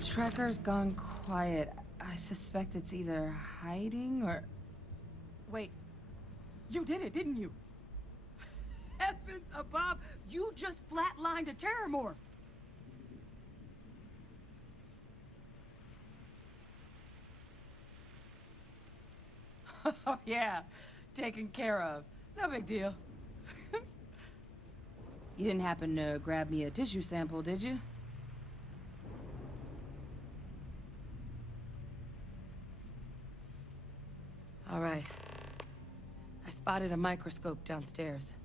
tracker's gone quiet. I suspect it's either hiding or... Wait. You did it, didn't you? Heavens above! You just flatlined a terramorph! Oh, yeah. Taken care of. No big deal. You didn't happen to grab me a tissue sample, did you? All right. I spotted a microscope downstairs.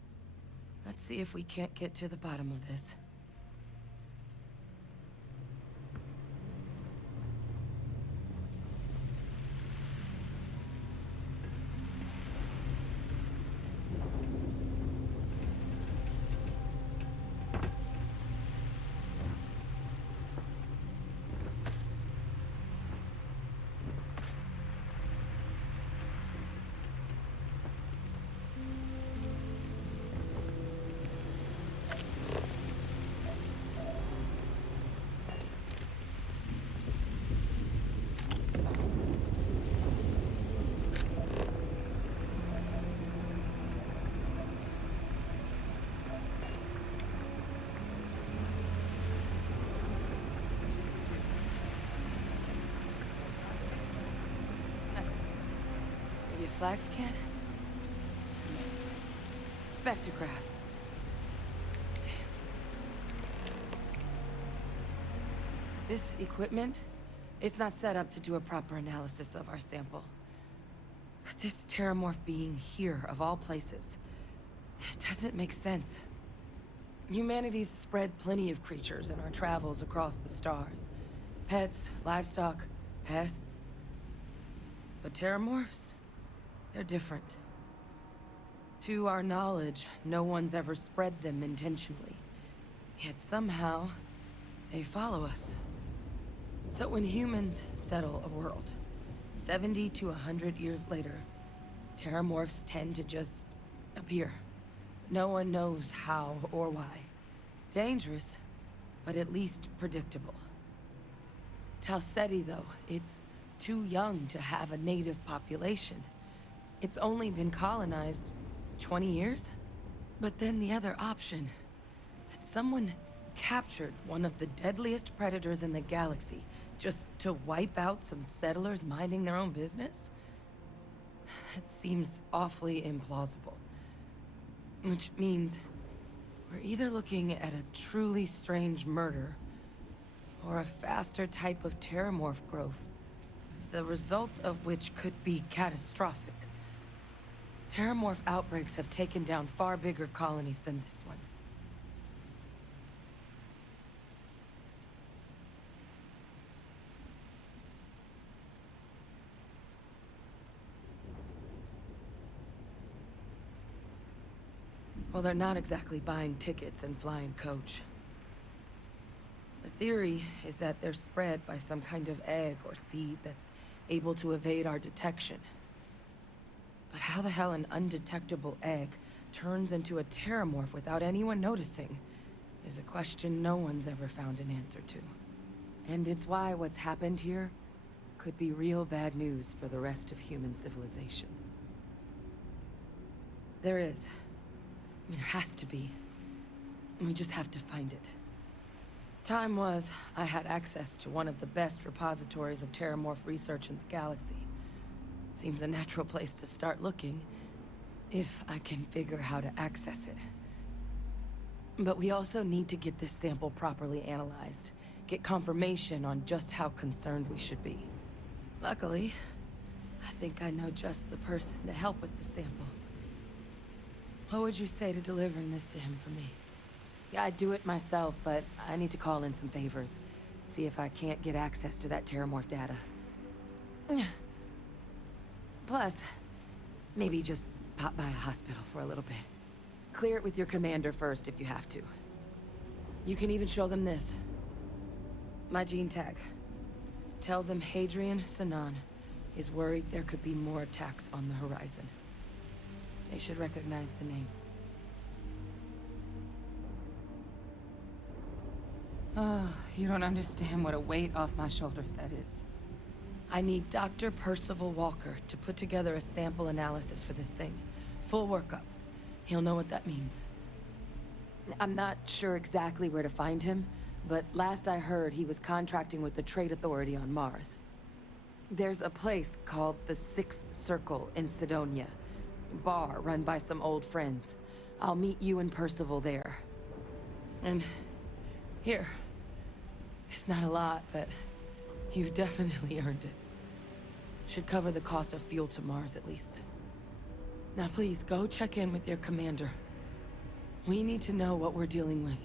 Let's see if we can't get to the bottom of this. Maybe a flax can? Spectrograph. Damn. This equipment, it's not set up to do a proper analysis of our sample. But this terramorph being here, of all places, it doesn't make sense. Humanity's spread plenty of creatures in our travels across the stars. Pets, livestock, pests. But terramorphs? They're different. To our knowledge, no one's ever spread them intentionally. Yet somehow, they follow us. So when humans settle a world, 70 to 100 years later, terramorphs tend to just appear. No one knows how or why. Dangerous, but at least predictable. Tau Ceti, though, it's too young to have a native population. It's only been colonized 20 years? But then the other option, that someone captured one of the deadliest predators in the galaxy just to wipe out some settlers minding their own business? That seems awfully implausible. Which means we're either looking at a truly strange murder or a faster type of terramorph growth, the results of which could be catastrophic. Terramorph outbreaks have taken down far bigger colonies than this one. Well, they're not exactly buying tickets and flying coach. The theory is that they're spread by some kind of egg or seed that's able to evade our detection. But how the hell an undetectable egg turns into a terramorph without anyone noticing is a question no one's ever found an answer to. And it's why what's happened here could be real bad news for the rest of human civilization. There is. I mean, there has to be. We just have to find it. Time was, I had access to one of the best repositories of terramorph research in the galaxy. Seems a natural place to start looking, if I can figure how to access it. But we also need to get this sample properly analyzed, get confirmation on just how concerned we should be. Luckily, I think I know just the person to help with the sample. What would you say to delivering this to him for me? Yeah, I'd do it myself, but I need to call in some favors. See if I can't get access to that terramorph data. Plus, maybe just pop by a hospital for a little bit. Clear it with your commander first if you have to. You can even show them this. My gene tag. Tell them Hadrian Sinan is worried there could be more attacks on the horizon. They should recognize the name. Oh, you don't understand what a weight off my shoulders that is. I need Dr. Percival Walker to put together a sample analysis for this thing. Full workup. He'll know what that means. I'm not sure exactly where to find him, but last I heard he was contracting with the Trade Authority on Mars. There's a place called the Sixth Circle in Sidonia. Bar run by some old friends. I'll meet you and Percival there. And here. It's not a lot, but you've definitely earned it. Should cover the cost of fuel to Mars at least. Now please, go check in with your commander. We need to know what we're dealing with.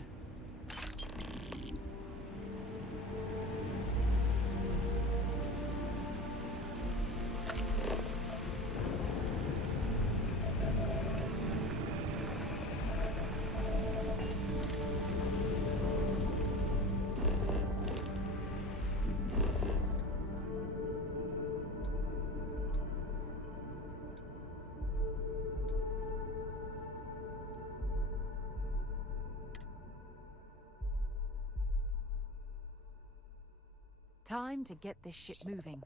Time to get this ship moving.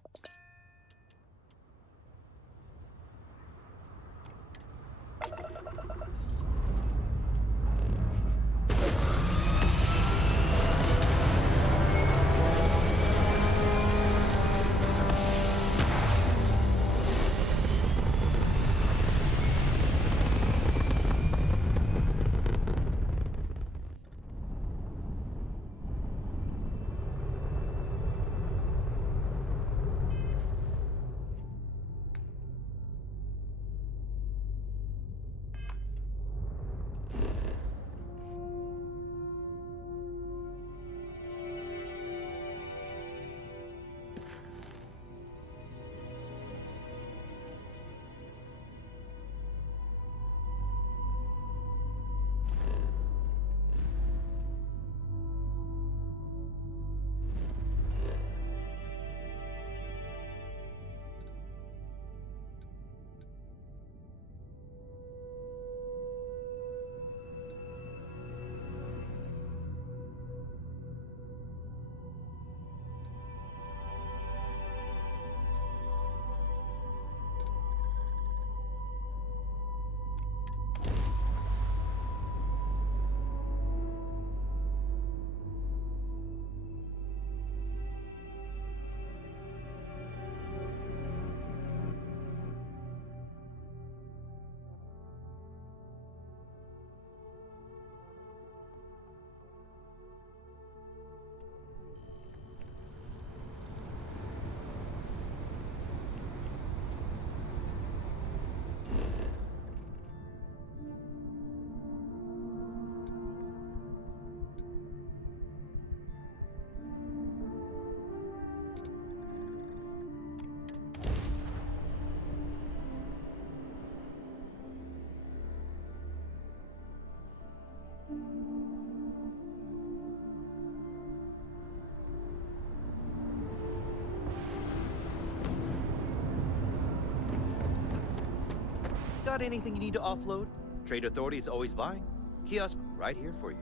Got anything you need to offload? Trade Authority is always buying. Kiosk right here for you.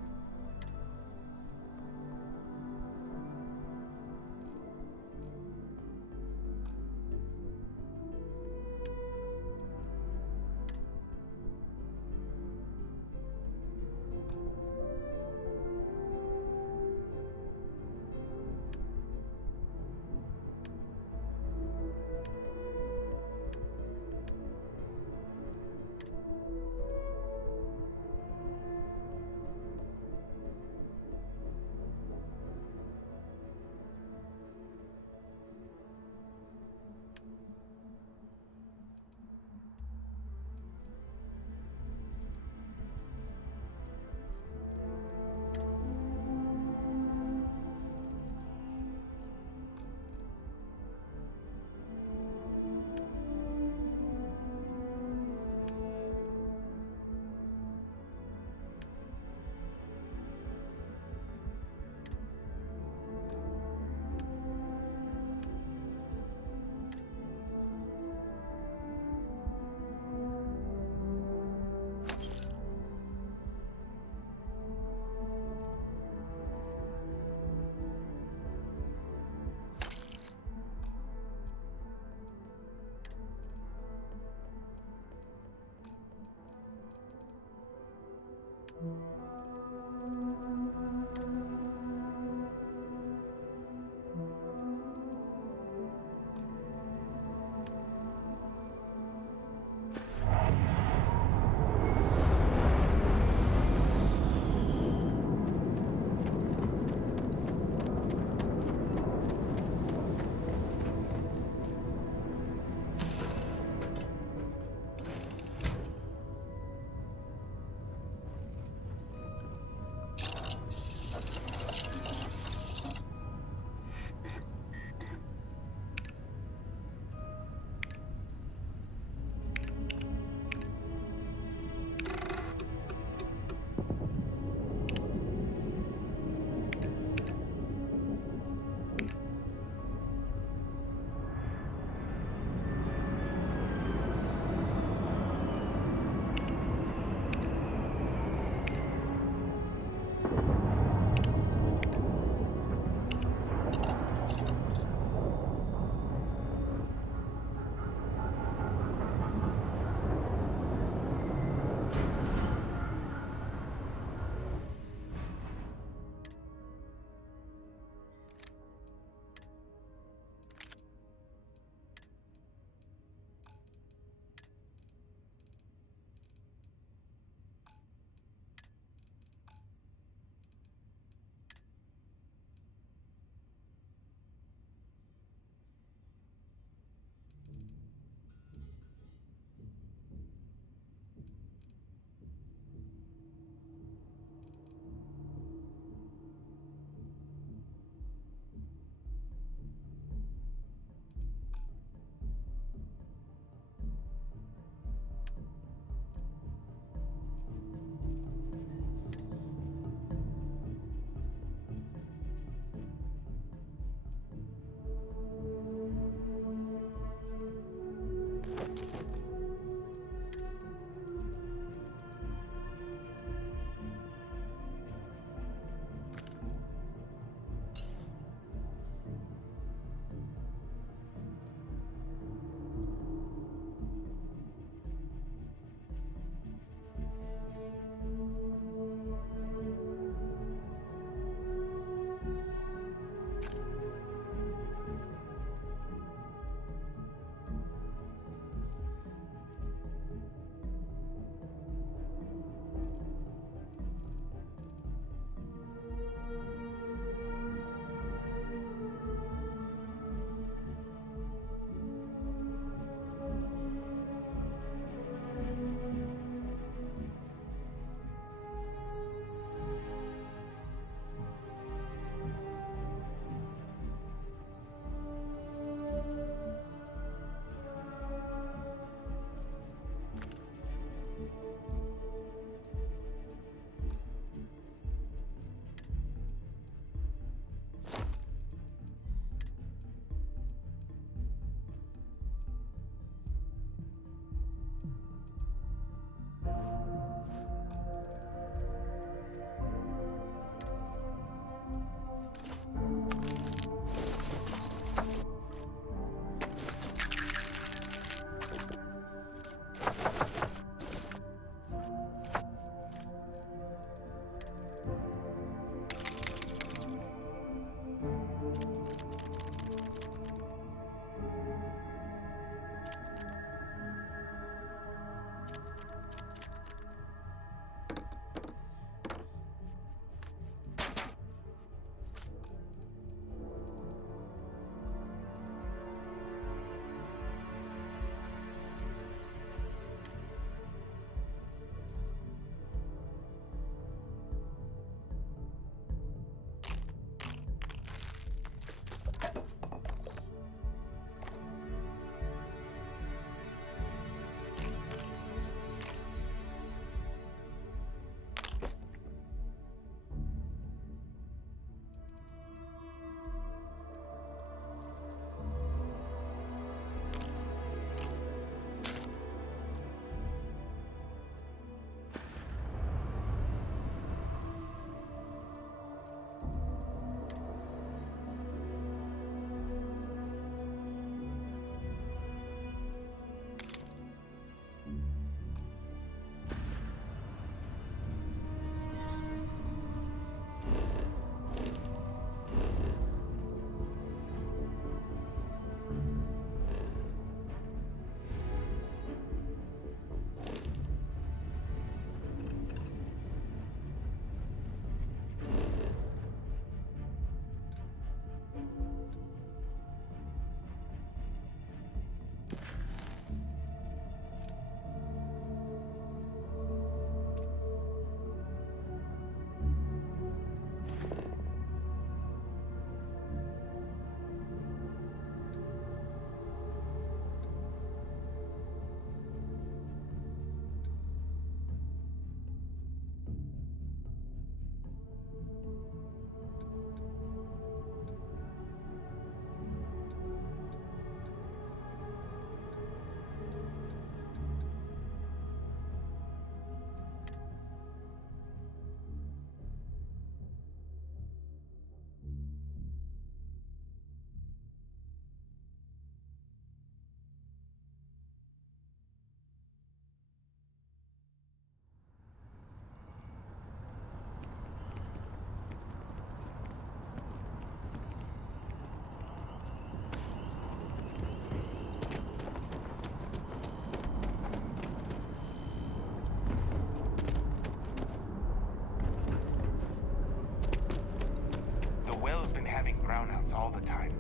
having brownouts all the time.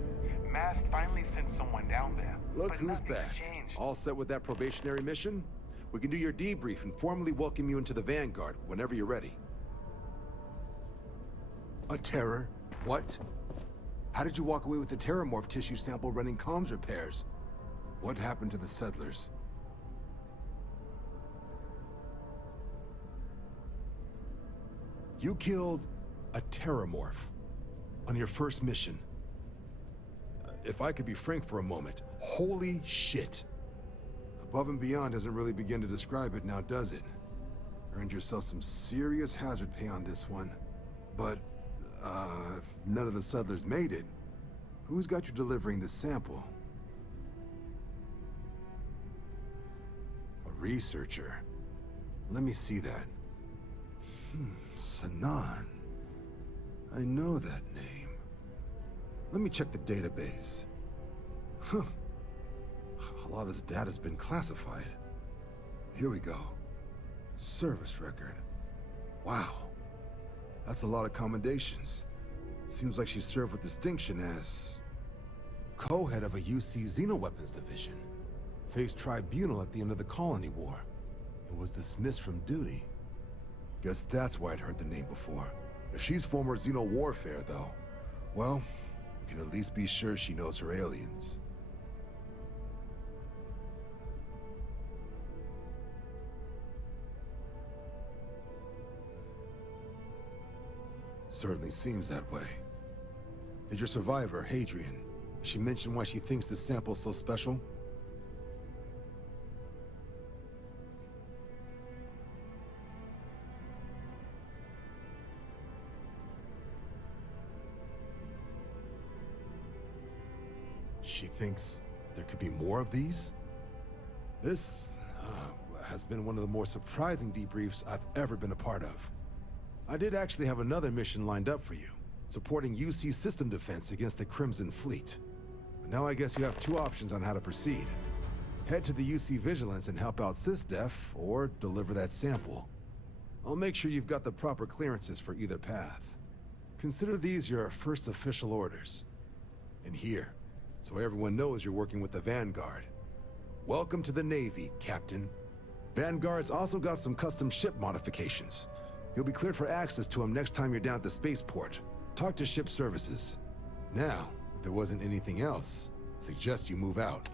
Mast finally sent someone down there. Look but who's nothing's back. changed. All set with that probationary mission? We can do your debrief and formally welcome you into the Vanguard whenever you're ready. A terror? What? How did you walk away with the terramorph tissue sample running comms repairs? What happened to the settlers? You killed a terramorph on your first mission. If I could be frank for a moment, holy shit. Above and beyond doesn't really begin to describe it now, does it? Earned yourself some serious hazard pay on this one. But, if none of the settlers made it, who's got you delivering the sample? A researcher. Let me see that. Sanan. I know that name. Let me check the database. Huh. A lot of this data's been classified. Here we go. Service record. Wow. That's a lot of commendations. Seems like she served with distinction as co-head of a UC Xenoweapons division. Faced tribunal at the end of the Colony War and was dismissed from duty. Guess that's why I'd heard the name before. If she's former Xeno warfare, though, well, we can at least be sure she knows her aliens. Certainly seems that way. Did your survivor, Hadrian, she mention why she thinks this sample's so special? She thinks there could be more of these? This has been one of the more surprising debriefs I've ever been a part of. I did actually have another mission lined up for you, supporting UC system defense against the Crimson Fleet. But now I guess you have two options on how to proceed. Head to the UC Vigilance and help out SysDef, or deliver that sample. I'll make sure you've got the proper clearances for either path. Consider these your first official orders. And here, so everyone knows you're working with the Vanguard. Welcome to the Navy, Captain. Vanguard's also got some custom ship modifications. You'll be cleared for access to them next time you're down at the spaceport. Talk to ship services. Now, if there wasn't anything else, I suggest you move out.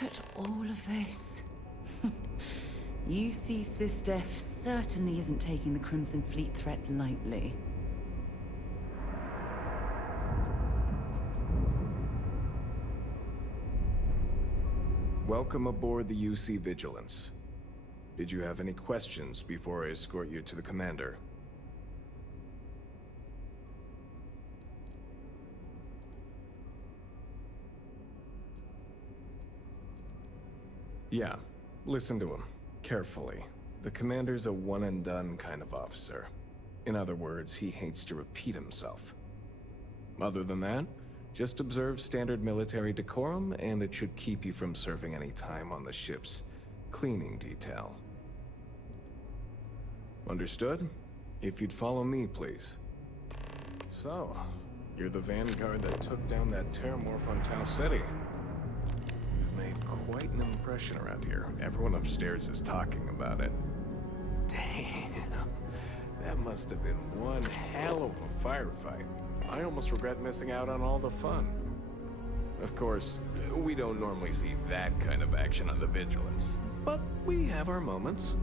Look at all of this. UC SysDef certainly isn't taking the Crimson Fleet threat lightly. Welcome aboard the UC Vigilance. Did you have any questions before I escort you to the commander? Yeah, listen to him carefully. The commander's a one-and-done kind of officer. In other words, he hates to repeat himself. Other than that, just observe standard military decorum, and it should keep you from serving any time on the ship's cleaning detail. Understood? If you'd follow me, please. So, you're the vanguard that took down that terramorph on Tau Ceti. You've made quite an impression around here. Everyone upstairs is talking about it. Damn, that must have been one hell of a firefight. I almost regret missing out on all the fun. Of course, we don't normally see that kind of action on the Vigilance, but we have our moments.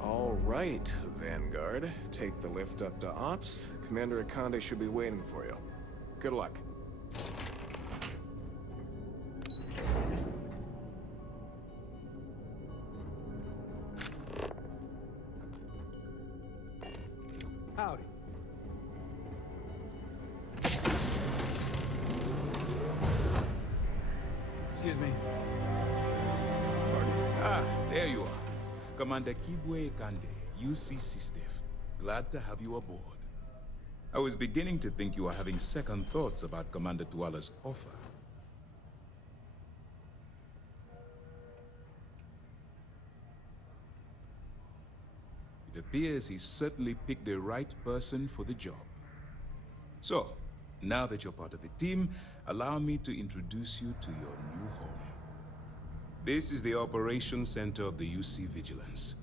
All right, Vanguard. Take the lift up to Ops. Commander Akande should be waiting for you. Good luck. Howdy. Excuse me. Pardon? Ah, there you are. Commander Kibwe Kande, UC SysDef. Glad to have you aboard. I was beginning to think you were having second thoughts about Commander Tuala's offer. It appears he certainly picked the right person for the job. So, now that you're part of the team, allow me to introduce you to your new home. This is the Operations Center of the UC Vigilance,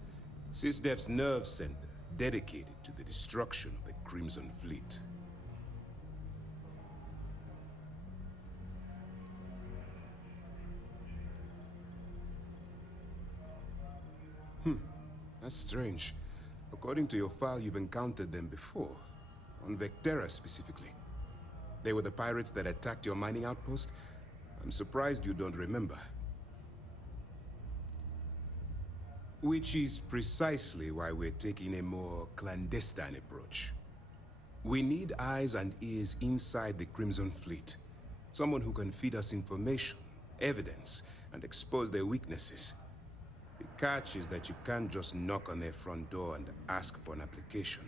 SysDef's nerve center dedicated to the destruction of the Crimson Fleet. That's strange. According to your file, you've encountered them before. On Vectera specifically. They were the pirates that attacked your mining outpost? I'm surprised you don't remember. Which is precisely why we're taking a more clandestine approach. We need eyes and ears inside the Crimson Fleet. Someone who can feed us information, evidence, and expose their weaknesses. The catch is that you can't just knock on their front door and ask for an application.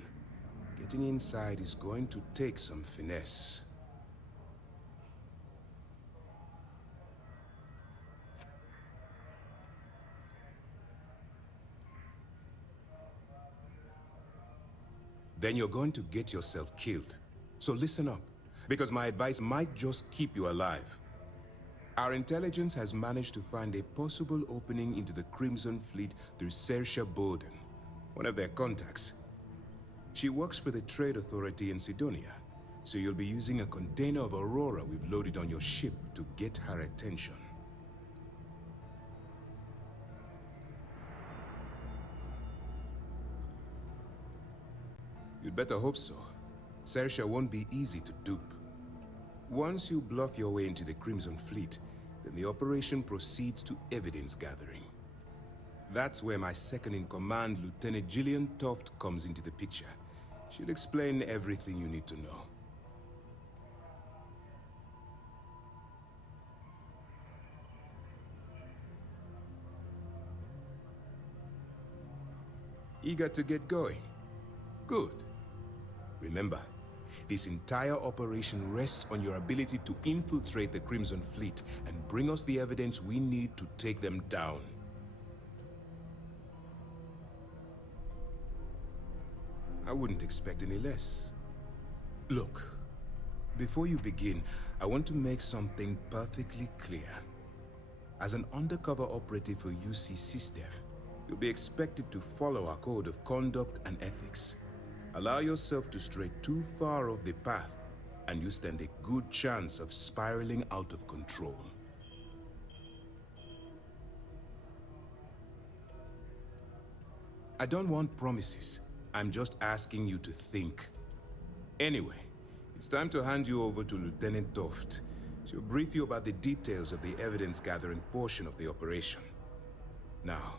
Getting inside is going to take some finesse. Then you're going to get yourself killed. So listen up, because my advice might just keep you alive. Our intelligence has managed to find a possible opening into the Crimson Fleet through Saoirse Bowden, one of their contacts. She works for the Trade Authority in Sidonia, so you'll be using a container of Aurora we've loaded on your ship to get her attention. You'd better hope so. Saoirse won't be easy to dupe. Once you bluff your way into the Crimson Fleet, then the operation proceeds to evidence gathering. That's where my second-in-command, Lieutenant Gillian Toft, comes into the picture. She'll explain everything you need to know. Eager to get going? Good. Remember, this entire operation rests on your ability to infiltrate the Crimson Fleet and bring us the evidence we need to take them down. I wouldn't expect any less. Look, before you begin, I want to make something perfectly clear. As an undercover operative for UC SysDef, you'll be expected to follow our code of conduct and ethics. Allow yourself to stray too far off the path, and you stand a good chance of spiraling out of control. I don't want promises. I'm just asking you to think. Anyway, it's time to hand you over to Lieutenant Toft. She'll brief you about the details of the evidence-gathering portion of the operation. Now,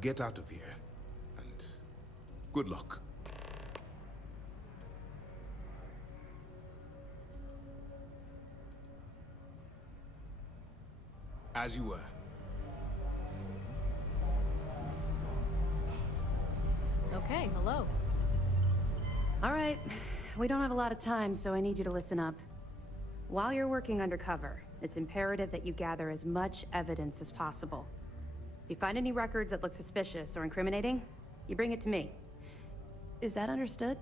get out of here, and good luck. As you were. Okay, hello. All right. We don't have a lot of time, so I need you to listen up. While you're working undercover, it's imperative that you gather as much evidence as possible. If you find any records that look suspicious or incriminating, you bring it to me. Is that understood?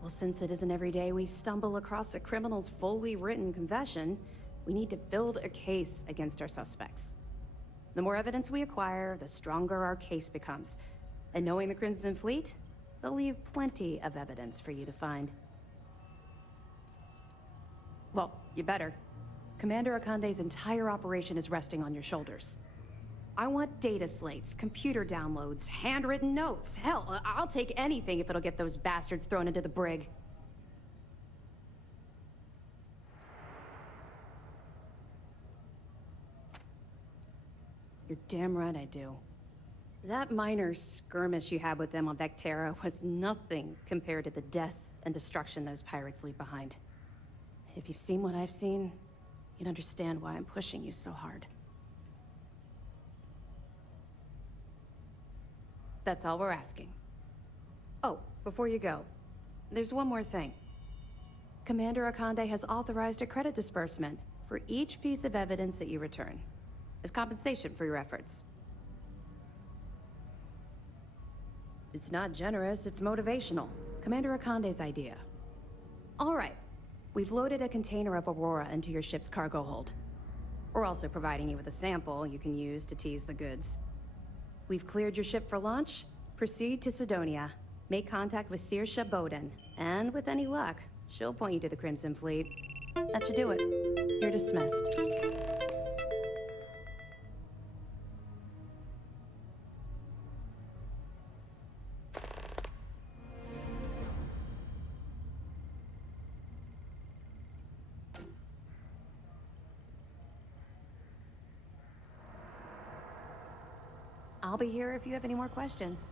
Well, since it isn't every day we stumble across a criminal's fully written confession, we need to build a case against our suspects. The more evidence we acquire, the stronger our case becomes. And knowing the Crimson Fleet, they'll leave plenty of evidence for you to find. Well, you better. Commander Akande's entire operation is resting on your shoulders. I want data slates, computer downloads, handwritten notes. Hell, I'll take anything if it'll get those bastards thrown into the brig. You're damn right I do. That minor skirmish you had with them on Vectera was nothing compared to the death and destruction those pirates leave behind. If you've seen what I've seen, you'd understand why I'm pushing you so hard. That's all we're asking. Oh, before you go, there's one more thing. Commander Akande has authorized a credit disbursement for each piece of evidence that you return, as compensation for your efforts. It's not generous, it's motivational. Commander Akande's idea. All right, we've loaded a container of Aurora into your ship's cargo hold. We're also providing you with a sample you can use to tease the goods. We've cleared your ship for launch. Proceed to Sidonia. Make contact with Saoirse Bowden, and with any luck, she'll point you to the Crimson Fleet. That should do it. You're dismissed. I'll be here if you have any more questions.